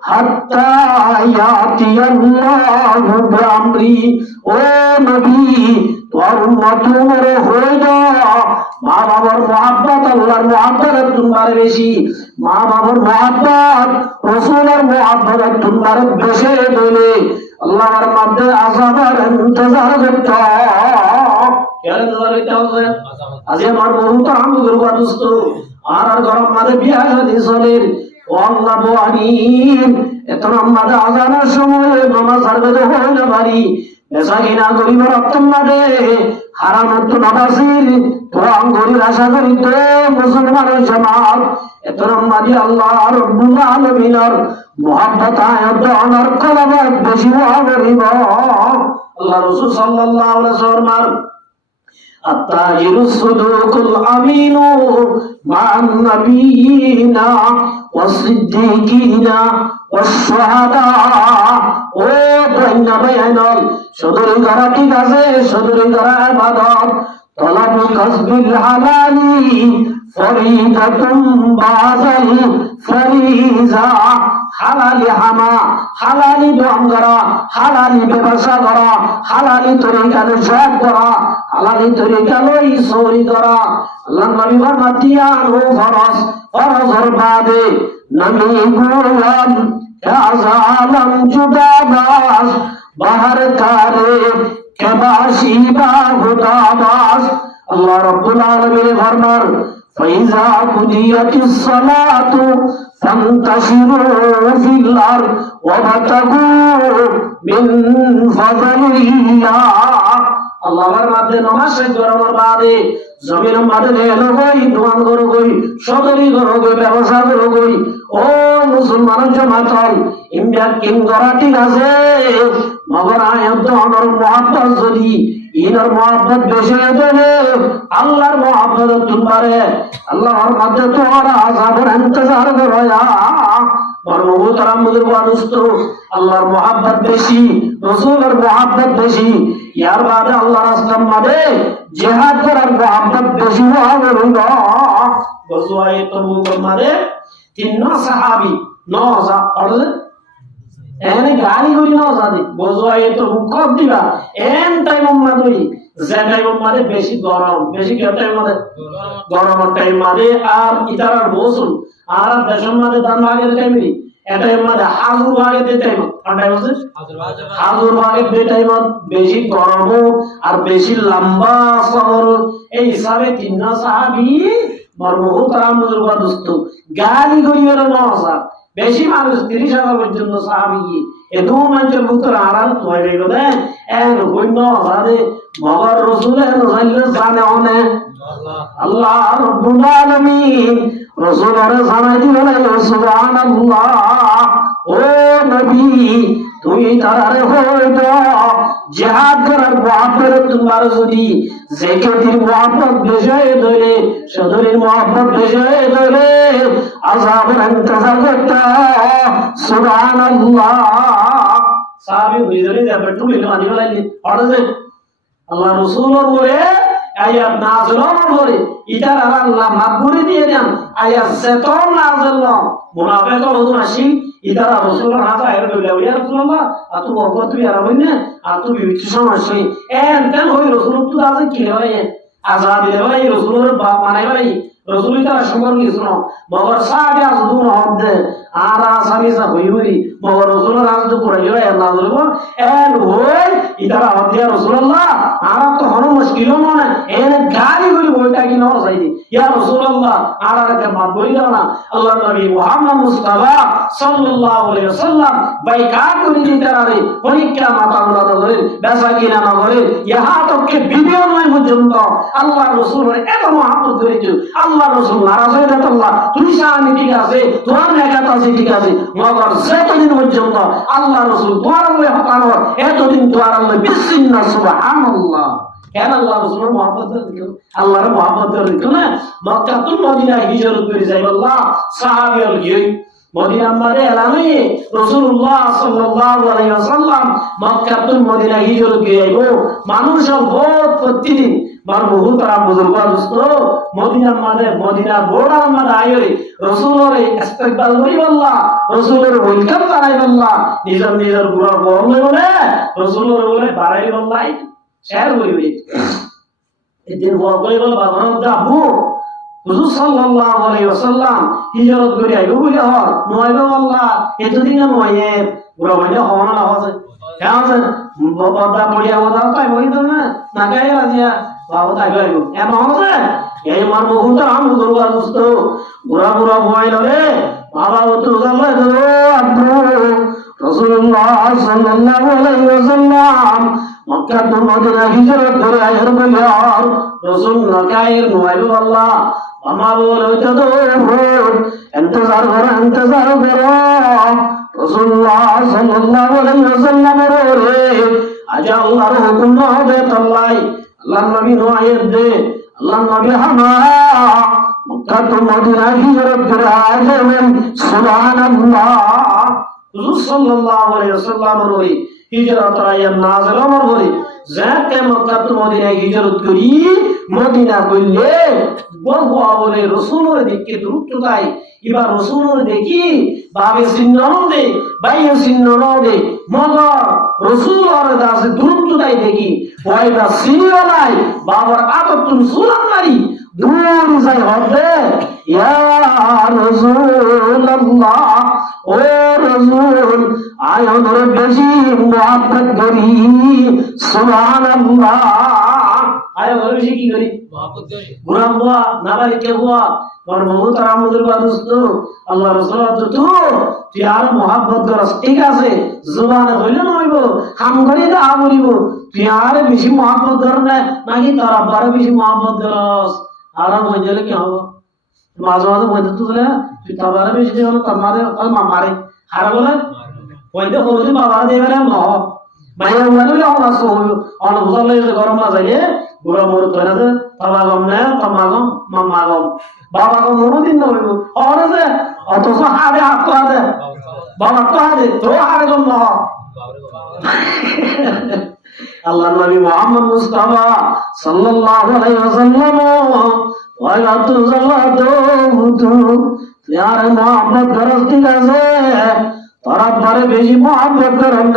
হাত্তা ইয়াতিয়াল্লাহু বিআমরি ও নবী তোর উম্মতের হয়ে যাও মা বাবার মোহাব্বত আল্লাহর মোহাব্বত তোমারে বেশি মা বাবার মোহাব্বত রাসূলের মোহাব্বত তোমারে বেশি তোলে আল্লাহর মধ্যে আযাবের ইন্তজার করতে কেন ইন্তজার করতে হবে আজ আমার মুহতারাম বুজুর্গ দোস্ত আর গরম মাঝে বিয়া শাদী চলের ও আল্লাহ আমিন এত আমাদের আযানের সময় নামাজ আরবে হয় না বাড়ি বেসাকিনা গরিব রক্তম মাঝে হারামত নামাজির তোরা গরিব আশা করি তো মুসলমানের জামাত এত মাঝে আল্লাহ রাব্বুল আলামিনের মোহাব্বত আয়াত আমার কলবে বেশি হইব আল্লাহ রাসূল সাল্লাল্লাহু আলাইহি ওয়াসাল্লাম الطاهر الصدوق الأمين مع النبيين والصديقين والشهداء ও বন্যা বয়ানল সদরি করা ঠিক আছে সদরি করা ইবাদত তলাব কাসবিল হালালি ফরিদাতুম বাযাল ফরিজা হালালি হামা হালালি দম করা হালালি ব্যবসা করা হালালি তরিকাতে জব করা হালালি তরিকালই চুরি করা আল্লাহ নবী ফরমাতিয়া ও ফরজ ফরজের বাদে নবী গুলাম কাজালাম জুদাবাস বাহার কারে কেবাসি বা হুদাবাস আল্লাহ রাব্বুল আলামিন ফরমান ফাইজা কুদিয়াতিস সালাতু فانتشروا في الأرض وابتغوا من فضل الله আল্লাহর মাঝে নামাজ শেষ করার বাদে জমিনের মাঝে এলো গই দোয়ান করো গই সদরি করো গই ব্যবসা করো গই ও মুসলমানের জামাতল ইন্ডিয়া কিং করা ঠিক আছে মগর আয়াত আমার মোহাব্বত যদি ইনার মোহাব্বত বেশি হয়ে আল্লাহর মোহাব্বত তোমারে আল্লাহর মধ্যে তোমারা আযাবের ইন্তজার করয়া মরমুতারাম মুদের বানুস্ত আল্লাহর মোহাব্বত বেশি রাসূলের মোহাব্বত বেশি ইয়ার বাদে আল্লাহর রাস্তার মধ্যে জিহাদ করার মোহাব্বত বেশি হবে রইলো গজওয়ায়ে তবুকের মধ্যে তিন সাহাবী নওজা পড়লে এনে গালি করি না জানি গজওয়ায়ে তবুক দিবা এন টাইম মাদুই যে টাইম মধ্যে বেশি গরম বেশি কি টাইম মধ্যে গরমের টাইম মধ্যে আর ইতারার মৌসুম আর দেশের মধ্যে ধান ভাগের টাইমই এটাই মধ্যে হাজুর ভাগের যে টাইম ঠান্ডা আছে হাজুর ভাগের যে টাইম বেশি গরম আর বেশি লম্বা সফর এই হিসাবে তিন সাহাবী মরমুতারাম মুজুর দোস্ত গালি করিও না বেশি মানুষ 30,000 পর্যন্ত সাহাবী এদু মানুষের ভিতরে আড়াল হয়ে গেল এর হইন সাদে মগর রাসূলের জানলে জানে অনে আল্লাহ রাব্বুল আলামিন রাসূলের জানাই দিলেন সুবহানাল্লাহ ও নবী তুই তারারে হইতো জিহাদ করার মুহাব্বত তোমার যদি যেকেদিন মুহাব্বত বেশে ধরে সদরের মুহাব্বত বেশে ধরে আযাবের ইন্তজার করতে সুবহানাল্লাহ সাহাবী হইজরে যাবে তুমি মানি বলাইলি পড়ে আল্লাহ রাসূলের উপরে আয়াত নাযিল হলো ইতার আল্লাহ মাফ করে দিয়ে দেন আয়াত সেতন নাযিল মুনাফিক হলো আসি ইতারা রাসূলের হাজা এর বলে ইয়া রাসূলুল্লাহ আতু বরকত ইয়া রাবিনা আতু বিবিত সমস্যা এন তেন হই রাসূল তো আছে কি হয় আজাদ দিলে ভাই রাসূলের মানে ভাই রাসূল তারা সম্পর্ক কিছু না মগর সাহাবী আজদু হদে আর আসামিসা হই হই মগর রাসূলের আজদু কুরাইয়া আল্লাহ বলব এন হই ইতারা হদিয়া রাসূলুল্লাহ আর তো হন মুশকিল মনে এন গালি বলি ওইটা কি না চাইদি ইয়া রাসূলুল্লাহ আর কে মাফ করি দাও না আল্লাহর নবী মুহাম্মদ মুস্তাফা সাল্লাল্লাহু আলাইহি ওয়াসাল্লাম বাইকাত করে দিতারে পরীক্ষা মাথা উড়া ধরে বেসা কিনা না করে ইহা তককে ভিডিও নয় পর্যন্ত আল্লাহর রাসূলের এত মহব্বত করেছো আল্লাহ রাসূল নারাজ হয়ে যেত আল্লাহ তুই শান ঠিক আছে তোমার নেকাত আছে ঠিক আছে মগর যতদিন পর্যন্ত আল্লাহ রাসূল তোমার আল্লাহ হকানো এতদিন তোমার আল্লাহ বিসমিল্লাহ সুবহানাল্লাহ কেন আল্লাহ রাসূলের মহব্বত দেখো আল্লাহর মহব্বত দেখো না মক্কা তুম মদিনা হিজরত করে যাই আল্লাহ সাহাবীর গিয়ে মদিনা আমাদের এলানে রাসূলুল্লাহ সাল্লাল্লাহু আলাইহি ওয়াসাল্লাম মক্কা তুম মদিনা হিজরত করে আইবো মানুষের বহুত প্রতিদিন বার বহুত তারা বুজুর্গ দোস্ত মদিনা বড়ার মধ্যে আইরে রাসূলের ইস্তেকবাল করি আল্লাহ রাসূলের ওয়েলকাম জানাই আল্লাহ নিজের গুড়া বললে বলে রাসূলের বলে বাড়াই আল্লাহ শেয়ার করিবে এদিন বলে বাবার আব্বু হুজুর সাল্লাল্লাহু আলাইহি ওয়াসাল্লাম হিজরত করে আইবো বলে হয় নয়তো আল্লাহ এতদিন নয় গুড়া মানে হওয়া না হচ্ছে কেমন বাবা পড়িয়া কথা তাই বলিত না গায়ে রাজিয়া বাবা তাই গাইব এমন হচ্ছে এই মার মুহূর্তে আম দুর্গা দোস্ত বুড়া বুড়া ভয় রে বাবা তো জানলে তো আব্বু রাসূলুল্লাহ সাল্লাল্লাহু আলাইহি ওয়াসাল্লাম মক্কা তো মদিনা হিজরত করে আইর বলে আর রাসূল নকায়ের নয়তো আল্লাহ আমার বলে তো ইন্তজার করো রাসূলুল্লাহ সাল্লাল্লাহু আলাইহি ওয়াসাল্লামের রে আজ আল্লাহর হুকুম হবে তাল্লাই আল্লাহর নবী নয়াত দে আল্লাহর নবী হামা মক্কা তো মদিনা হিজরত করে আইলেন সুবহানাল্লাহ হুজুর সাল্লাল্লাহু আলাইহি ওয়াসাল্লামের ওই হিজরত আয়াত নাযিল হলো যাতে মক্কা তো মদিনা হিজরত করি মদিনা কইলে বহু বলে রাসূলের দিকে দ্রুত তাই এবার রাসূলের দেখি বাবে চিহ্ন দে বাইয়ে চিহ্ন দে মগর রাসূলের দাসে দ্রুত তাই দেখি ওইটা সিরিয়ালাই বাবার আদতুন সুলাম মারি দূর যাই হবে ইয়া রাসূলুল্লাহ ও রাসূল আয়নের বেশি মুহাব্বত করি সুবহানাল্লাহ আয়নের বেশি কি করি মুহাব্বত করি গুরাম হুয়া নাবারি কে হুয়া और मोहतरम मुदरबा दोस्तों अल्लाह रसूल तो তুই আর মুহাব্বত করস ঠিক আছে জবানে হইলো না হইবো হাম করি দা বলিব তুই আর বেশি মুহাব্বত কর না নাকি তোর আবার বেশি মুহাব্বত করস আর মজলে কি হবে মাঝে মাঝে মধ্যে তুলে তুই তাবার বেশি দেন তোর মারে মারে হারা বলে ওইতে হইলে বাবা দেবে না মাইয়া বলে হল আসো অন বুঝালে যে গরম না যাইয়ে বুড়া মরু ধরে যে বাবা গম না মাম্মা গম মাম্মা গম বাবা গম মরু দিন না হইব অরে যে অথচ হাড়ে হাত তো হাতে বাবা তো হাতে তো হাড়ে গম না আল্লাহ নবী মুহাম্মদ মুস্তাফা সাল্লাল্লাহু আলাইহি ওয়াসাল্লাম ওয়া রাতু সাল্লাতু यार मोहब्बत करस ठीक আছে তোরা বারে বেশি মোহাব্বত করন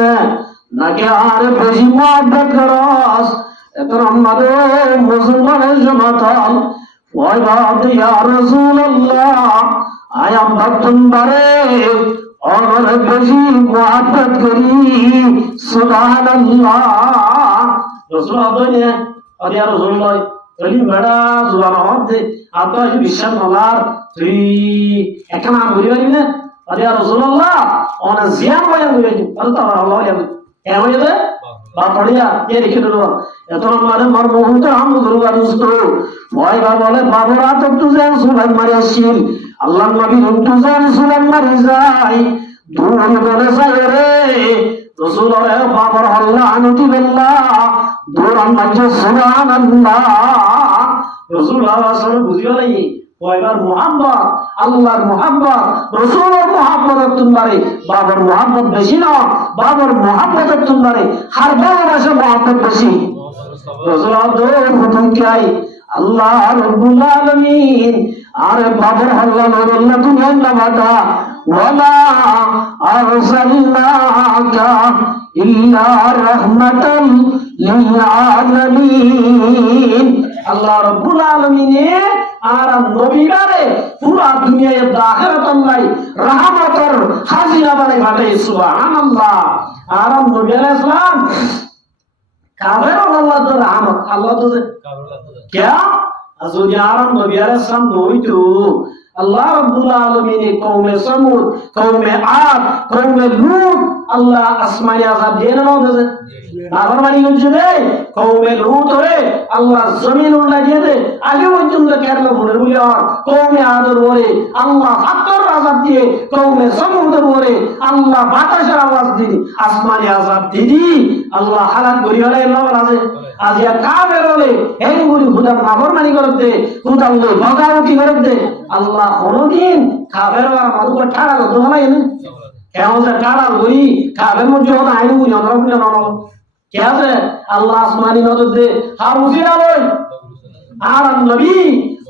না কে আর বেশি মোহাব্বত করস এখন আমাদের মুসলমানের সমাতল ওই বাদ ইয়া রাসূলুল্লাহ আয়া ভক্তন বারে और বেশি মোহাব্বত করি সুবহানাল্লাহ রাসূল আদনে আর ইয়া রাসূলুল্লাহ তলি বড়া সুবহানাল্লাহ দে আপনি বিশ্বাস নলার তুই একখানা ঘুরে পারি না আর ইয়া রাসূলুল্লাহ অনেক জিয়ান হয়ে ঘুরে আর তো আল্লাহ ya হয়ে যাবে বা পড়িয়া কে লিখে দিল এত মানে মার মুহূর্তে আম গুরুবা দুস্ত ভয় বা বলে বাবরা তো তুই সুলাইমান মারিয়াছিল আল্লাহ নবী তুজান সুলাইমান মারি যাই দূর বলে যায় রে রাসূল রে বাবর আল্লাহ আনুতি বিল্লাহ দূর আম্মাজ সুবহানাল্লাহ রাসূল আল্লাহ বুঝিও নাই ওইবার মুহাব্বত আল্লাহর মুহাব্বত রাসূলের মুহাব্বত তোমারে বাবার মুহাব্বত বেশি না বাবার মুহাব্বত তোমারে হার ভালোবাসা মুহাব্বত বেশি রাসূল আল্লাহ কাই আল্লাহ রাব্বুল আলামিন আরে বাবার আল্লাহ আল্লাহ তুমি আল্লাহ বাটা ওয়ালা আরসালনাকা ইল্লা রাহমাতাল লিল আলামিন আল্লাহ রাব্বুল আলামিন আর নবীরে পুরা দুনিয়ায় আখিরাত আল্লাহ রহমতের খাজিনা বানাই পাঠাই সুবহানাল্লাহ আর নবী আলাইহিস সালাম কাবের আল্লাহ তো রহমত আল্লাহ তো क्या যদি আরাম নবী আলাইহিস সালাম নইতো আল্লাহ রাব্বুল আলামিন কওমে সমুদ কওমে আদ কওমে লূত আল্লাহ আসমানি আযাব দেন না দেন আবার মানি হচ্ছে রে কওমে লূত রে আল্লাহ জমিন উল্টা দিয়ে দে আগে পর্যন্ত কেরলা ভরে বলি আর কওমে আদর ওরে আল্লাহ ফাতর আযাব দিয়ে কওমে সমুদের ওরে আল্লাহ বাতাসের আওয়াজ দিয়ে আসমানি আযাব দিদি আল্লাহ হালাত করি হলে আল্লাহ আছে আজিয়া কাফের হলে এই গুলি খুদা নাফরমানি করতে খুদা আল্লাহ বগাওতি করতে আল্লাহ কোনদিন কাফের আর মাদুক ঠাড়া করতে হয় না কেমন যে ঠাড়া করি কাফের মধ্যে হতো আইন গুলি আমরা গুলি না কে আছে আল্লাহ আসমানি নজর দে আর উসিলা লই আর নবী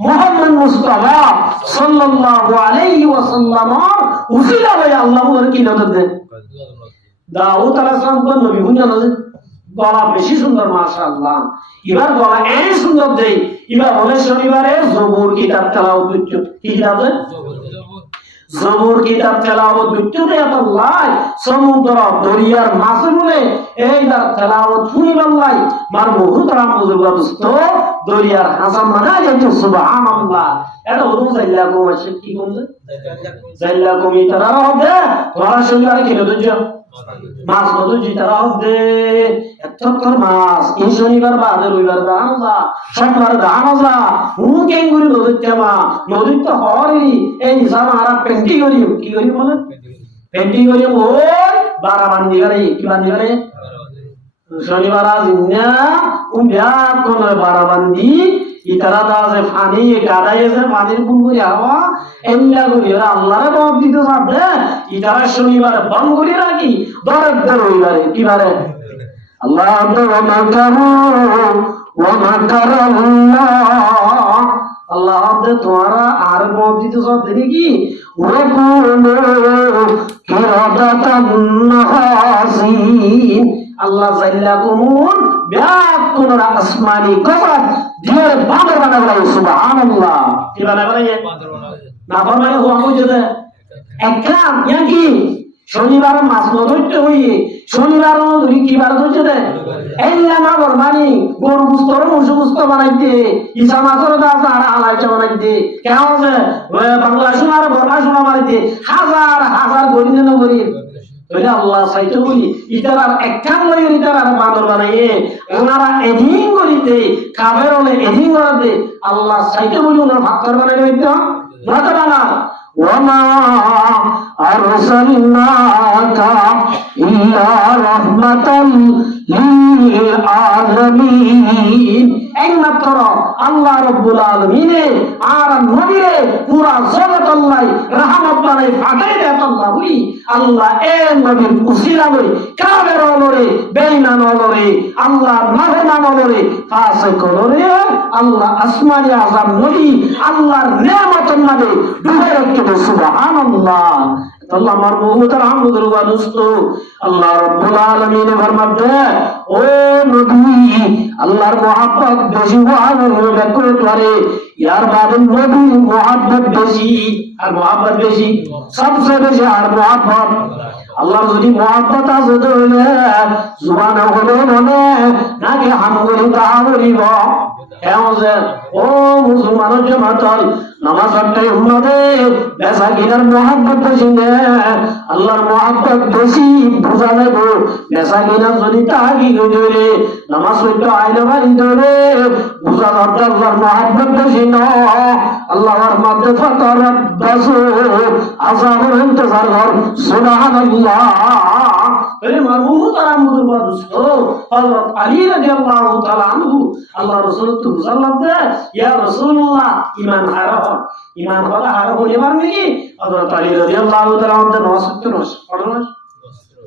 মুহাম্মদ মুস্তাফা সাল্লাল্লাহু আলাইহি ওয়াসাল্লাম উসিলা হয়ে আল্লাহ ওর কি নজর দে দাউদ আলাইহিস সালাম কোন নবী হুনা নজর গলা বেশি সুন্দর মাশাআল্লাহ এবার গলা এই সুন্দর দেই এবার বলে শনিবারে জবুর কিতাব তেলাওয়াত করতে কি কিতাব জবুর কিতাব তেলাওয়াত করতে আল্লাহ সমুদ্র দরিয়ার মাছে বলে এই দার তেলাওয়াত শুনিব আল্লাহ মার মুহতারাম বুজুর্গ দোস্ত দরিয়ার হাসান মানে যাইতো সুবহানাল্লাহ এটা ওদু জাইলা কো আছে কি কোন জাইলা কমি তারা হবে তোরা শনিবারে কিনে দজ্জা মাছ নদী জিতারা হবে এতক্ষণ মাছ এই শনিবার বাদে রবিবার দান যা সোমবার দান যা উনকে গুরি নদীতে মা নদী তো হরি এই জামারা পেন্টি করি কি করি বলে পেন্টি করি ওই বারাবান্দি করে কি বান্দি করে শনিবার আজ না উম্বিয়া কোন বারাবান্দি ইতারা দাসে পানি গাদাইছে পানির ফুল করে হাওয়া এমলা করে আল্লাহর বাপ দিতে যাবে ইতারা শনিবার বন্ধ করে রাখি দরদ রবিবারে কি বারে আল্লাহ আল্লাহ তোমারা আর বাপ দিতে যাবে নাকি ওরে কোন কিরাদাতান নাহাসিন আল্লাহ জাল্লা কুমুন ব্যাক কোনরা আসমানি কবর দিয়ে বাঁদর বানাবো সুবহানাল্লাহ কি বানাবো না ফরমানে হুয়া বুঝতে একদম ইয়াকি শনিবার মাস নদইতে হইয়ে শনিবার নদই কি বার হচ্ছে দে এল্লা না ফরমানি গরু গুস্তর মুসু গুস্ত বানাইতে ঈসা মাসর দাস আর আলাইচা বানাইতে কেন আছে বাংলা শোনার বর্মা শোনা বানাইতে হাজার হাজার গরিব না গরিব ওইটা আল্লাহ সাইতে বলি ইতারার একখান লই ইতারার বান্দর বানাইয়ে ওনারা এদিন করিতে কাফের হলে এদিন করাতে আল্লাহ সাইতে বলি ওনার ফাক্কার বানাই হইতো না বানা ওয়ামা আরসালনাকা ইল্লা রাহমাতাল লিল আলামিন। একমাত্র আল্লাহ রাব্বুল আলামিনে আর নবীরে পুরা জগৎ আল্লাহ রহমত বানাই ফাটাই দেয়। আল্লাহ বলি আল্লাহ এ নবীর উসিলা বলি কাফের হলরে বেঈমান হলরে আল্লাহ নাফরমান হলরে ফাসিক হলরে আল্লাহ আসমানি আযাব নবী আল্লাহর নেয়ামতের মাঝে ডুবে রাখতে সুবহানাল্লাহ। আল্লাহ মারমুহুতার হামদুর ওয়া দুস্ত আল্লাহ রাব্বুল আলামিন ফরমাতে ও নবী আল্লাহর মুহাব্বত বেশি হওয়ার ব্যাকুল করে ইয়ার বাদে নবী মুহাব্বত বেশি আর মুহাব্বত বেশি সবচেয়ে বেশি আর মুহাব্বত আল্লাহর যদি মুহাব্বত আছে তাহলে জুবান হলে মনে নাকি হামগুলি তাহা বলিব ও মুসলমানের জামাতল নামাজ পড়তে উম্মতে বেসা কিনার মুহাব্বত বেশি না আল্লাহর মুহাব্বত বেশি বোঝা যাবে। বেসা কিনার যদি তাহাকি গজরে নামাজ পড়তে আইলে বাড়ি ধরে বোঝা যাবে আল্লাহর মুহাব্বত বেশি না। আল্লাহর মধ্যে ফাতারাব্বাসু আযাবের ইন্তজার কর সুবহানাল্লাহ। তাহলে মারহুম তারা মুদুর বাদুস হযরত আলী রাদিয়াল্লাহু তাআলা আনহু আল্লাহ রাসূল তো সাল্লাল্লাহু ইয়া রাসূলুল্লাহ ঈমান হারা ঈমান হলা হারা হলে পারবে কি? হযরত আলী রাদিয়াল্লাহু তাআলা আমাদের নওয়াজ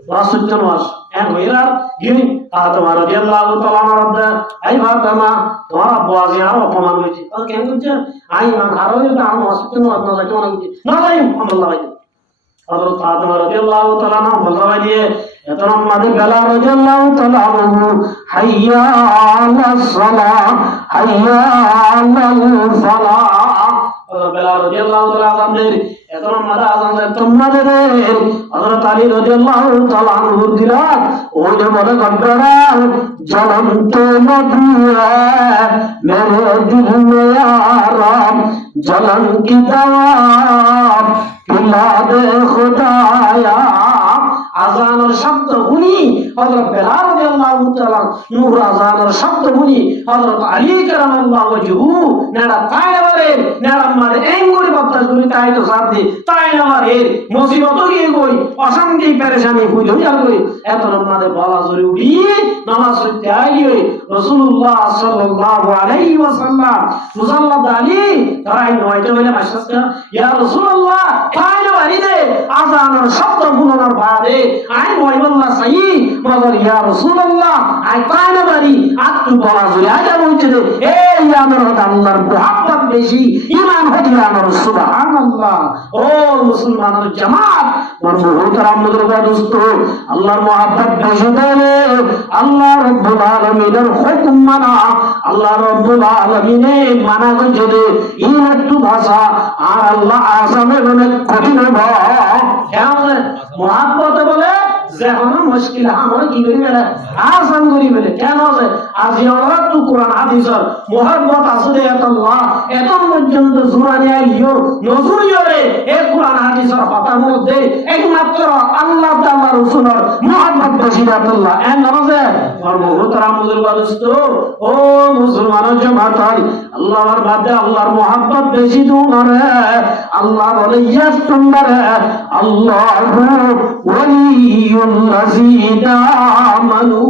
নওয়াজ এন্ড ওয়ার গিভিং ফাতেমা রাদিয়াল্লাহু তাআলা আনহা আই ফাতেমা তোমার আব্বু আজি আর অপমান হয়েছে আর কেন করছে আই ঈমান হারা হলে তো আমি নওয়াজ না লাগে না যাই আল্লাহ ভাই হযরত ফাতেমা রাদিয়াল্লাহু তাআলা না বলরা দিয়ে এত আমাদের বেলা রাদিয়াল্লাহু তাআলা আনহু হাইয়া আলাস সালাহ হাইয়া আলাল ফালাহ বেলা রাদিয়াল্লাহু তাআলা আমাদের এত আমাদের আযান তোমাদের হযরত আলী রাদিয়াল্লাহু তাআলা আনহু দিরাত ওই যে বলে গডরা জ্বলন্ত নবী মেরে দিল মে আরাম জ্বলন কি দাওয়া পিলা দে খুদায়া। আযানের শব্দ শুনি হযরত বেলাল রাদিয়াল্লাহু তাআলা নূর আযানের শব্দ শুনি হযরত আলী কারামাল্লাহু ওয়াজহু নেড়া তাইরে নেড়া মারে এঙ্গুরি বাতাস গুলি তাই তো সাথে তাই আমারে মুসিবত গিয়ে কই অশান্তি পেরেশানি হইল আর কই এত আমাদের বলা জরুরি নামাজ পড়তে আইয়ে রাসূলুল্লাহ সাল্লাল্লাহু আলাইহি ওয়াসাল্লাম মুসাল্লাত আলী তাই নয়তো বলে মাসকা ইয়া রাসূলুল্লাহ তাইলে আলী দে আযানের শব্দ শুনার বাদে I ওয়াইবুল্লাহ Sai Magar yeah Rasulullah I কানে বাড়ি আত্তু বলা জুরি আজ বলছে এই আমার আল্লাহর মুহাব্বত বেশি ঈমান হতে আমার সুবহানাল্লাহ। ও মুসলমানের জামাত মুহতারাম মুদরবা দোস্ত আল্লাহর মুহাব্বত বেশি দেলে আল্লাহ রাব্বুল আলামিনের হুকুম মানা আল্লাহ রাব্বুল আলামিনের মানা গজে এই একটু ভাষা আর আল্লাহ আসামে অনেক কঠিন কেমন মুহাব্বত বলে যেমন মুশকিল আমার কি করি বলে আসান করি বলে কেন আছে আজি আমরা তো কোরআন হাদিসের মুহাব্বত আছে আল্লাহ এত পর্যন্ত জুরানি আইও নজরিও রে এই কোরআন হাদিসের কথার মধ্যে একমাত্র আল্লাহ তাআলা রাসূলের মুহাব্বত বেশি আল্লাহ এন নামাজে আর মুহতারাম মুদরবা দোস্ত ও মুসলমানের জামাত আল্লাহর বাদে আল্লাহর মুহাব্বত বেশি তোমারে আল্লাহ বলে ইয়াস্তুমারে আল্লাহু ওয়ালিয়ুল্লাযিনা আমানু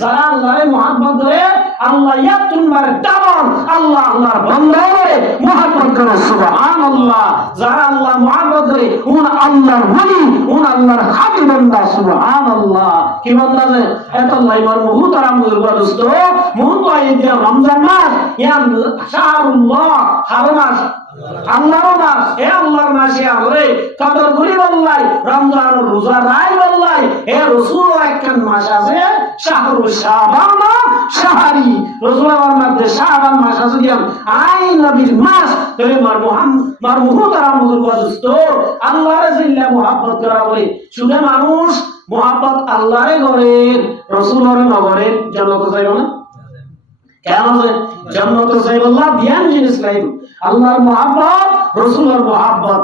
যারা আল্লাহর মুহাব্বত করে আল্লাহ ইয়াতুমার ডাবল আল্লাহ আল্লাহর বান্দারে মুহাব্বত করে সুবহানাল্লাহ। যারা আল্লাহ মুহাব্বত করে উন আল্লাহর ওলি উন আল্লাহর খাঁটি বান্দা সুবহানাল্লাহ। কি বান্দা যে এত আল্লাহ ইমার মুহতারাম মুদরবা দোস্ত মুহতারাম যে রমজান মাস ইয়া শাহরুল্লাহ হারাম মাস আল্লাহর মাস এ আল্লাহর মাসে আমরে কদর করি বললাই রমজান রোজা রাই বললাই এ রাসূল একখান মাস আছে শাহরু শাবান শাহরি রাসূলের মধ্যে শাবান মাস আছে দিয়াম আই নবীর মাস তবে মার মুহতারাম মুদরবা দোস্ত আল্লাহর জিল্লা মুহাব্বত করা বলে শুনে মানুষ মুহাব্বত আল্লাহরে করে রাসূলের নগরে জান্নাত যাইব না কেন যে জান্নাত যাইব আল্লাহ বিয়ান জিনিস লাইব আল্লাহর মুহাব্বত রাসূলের মুহাব্বত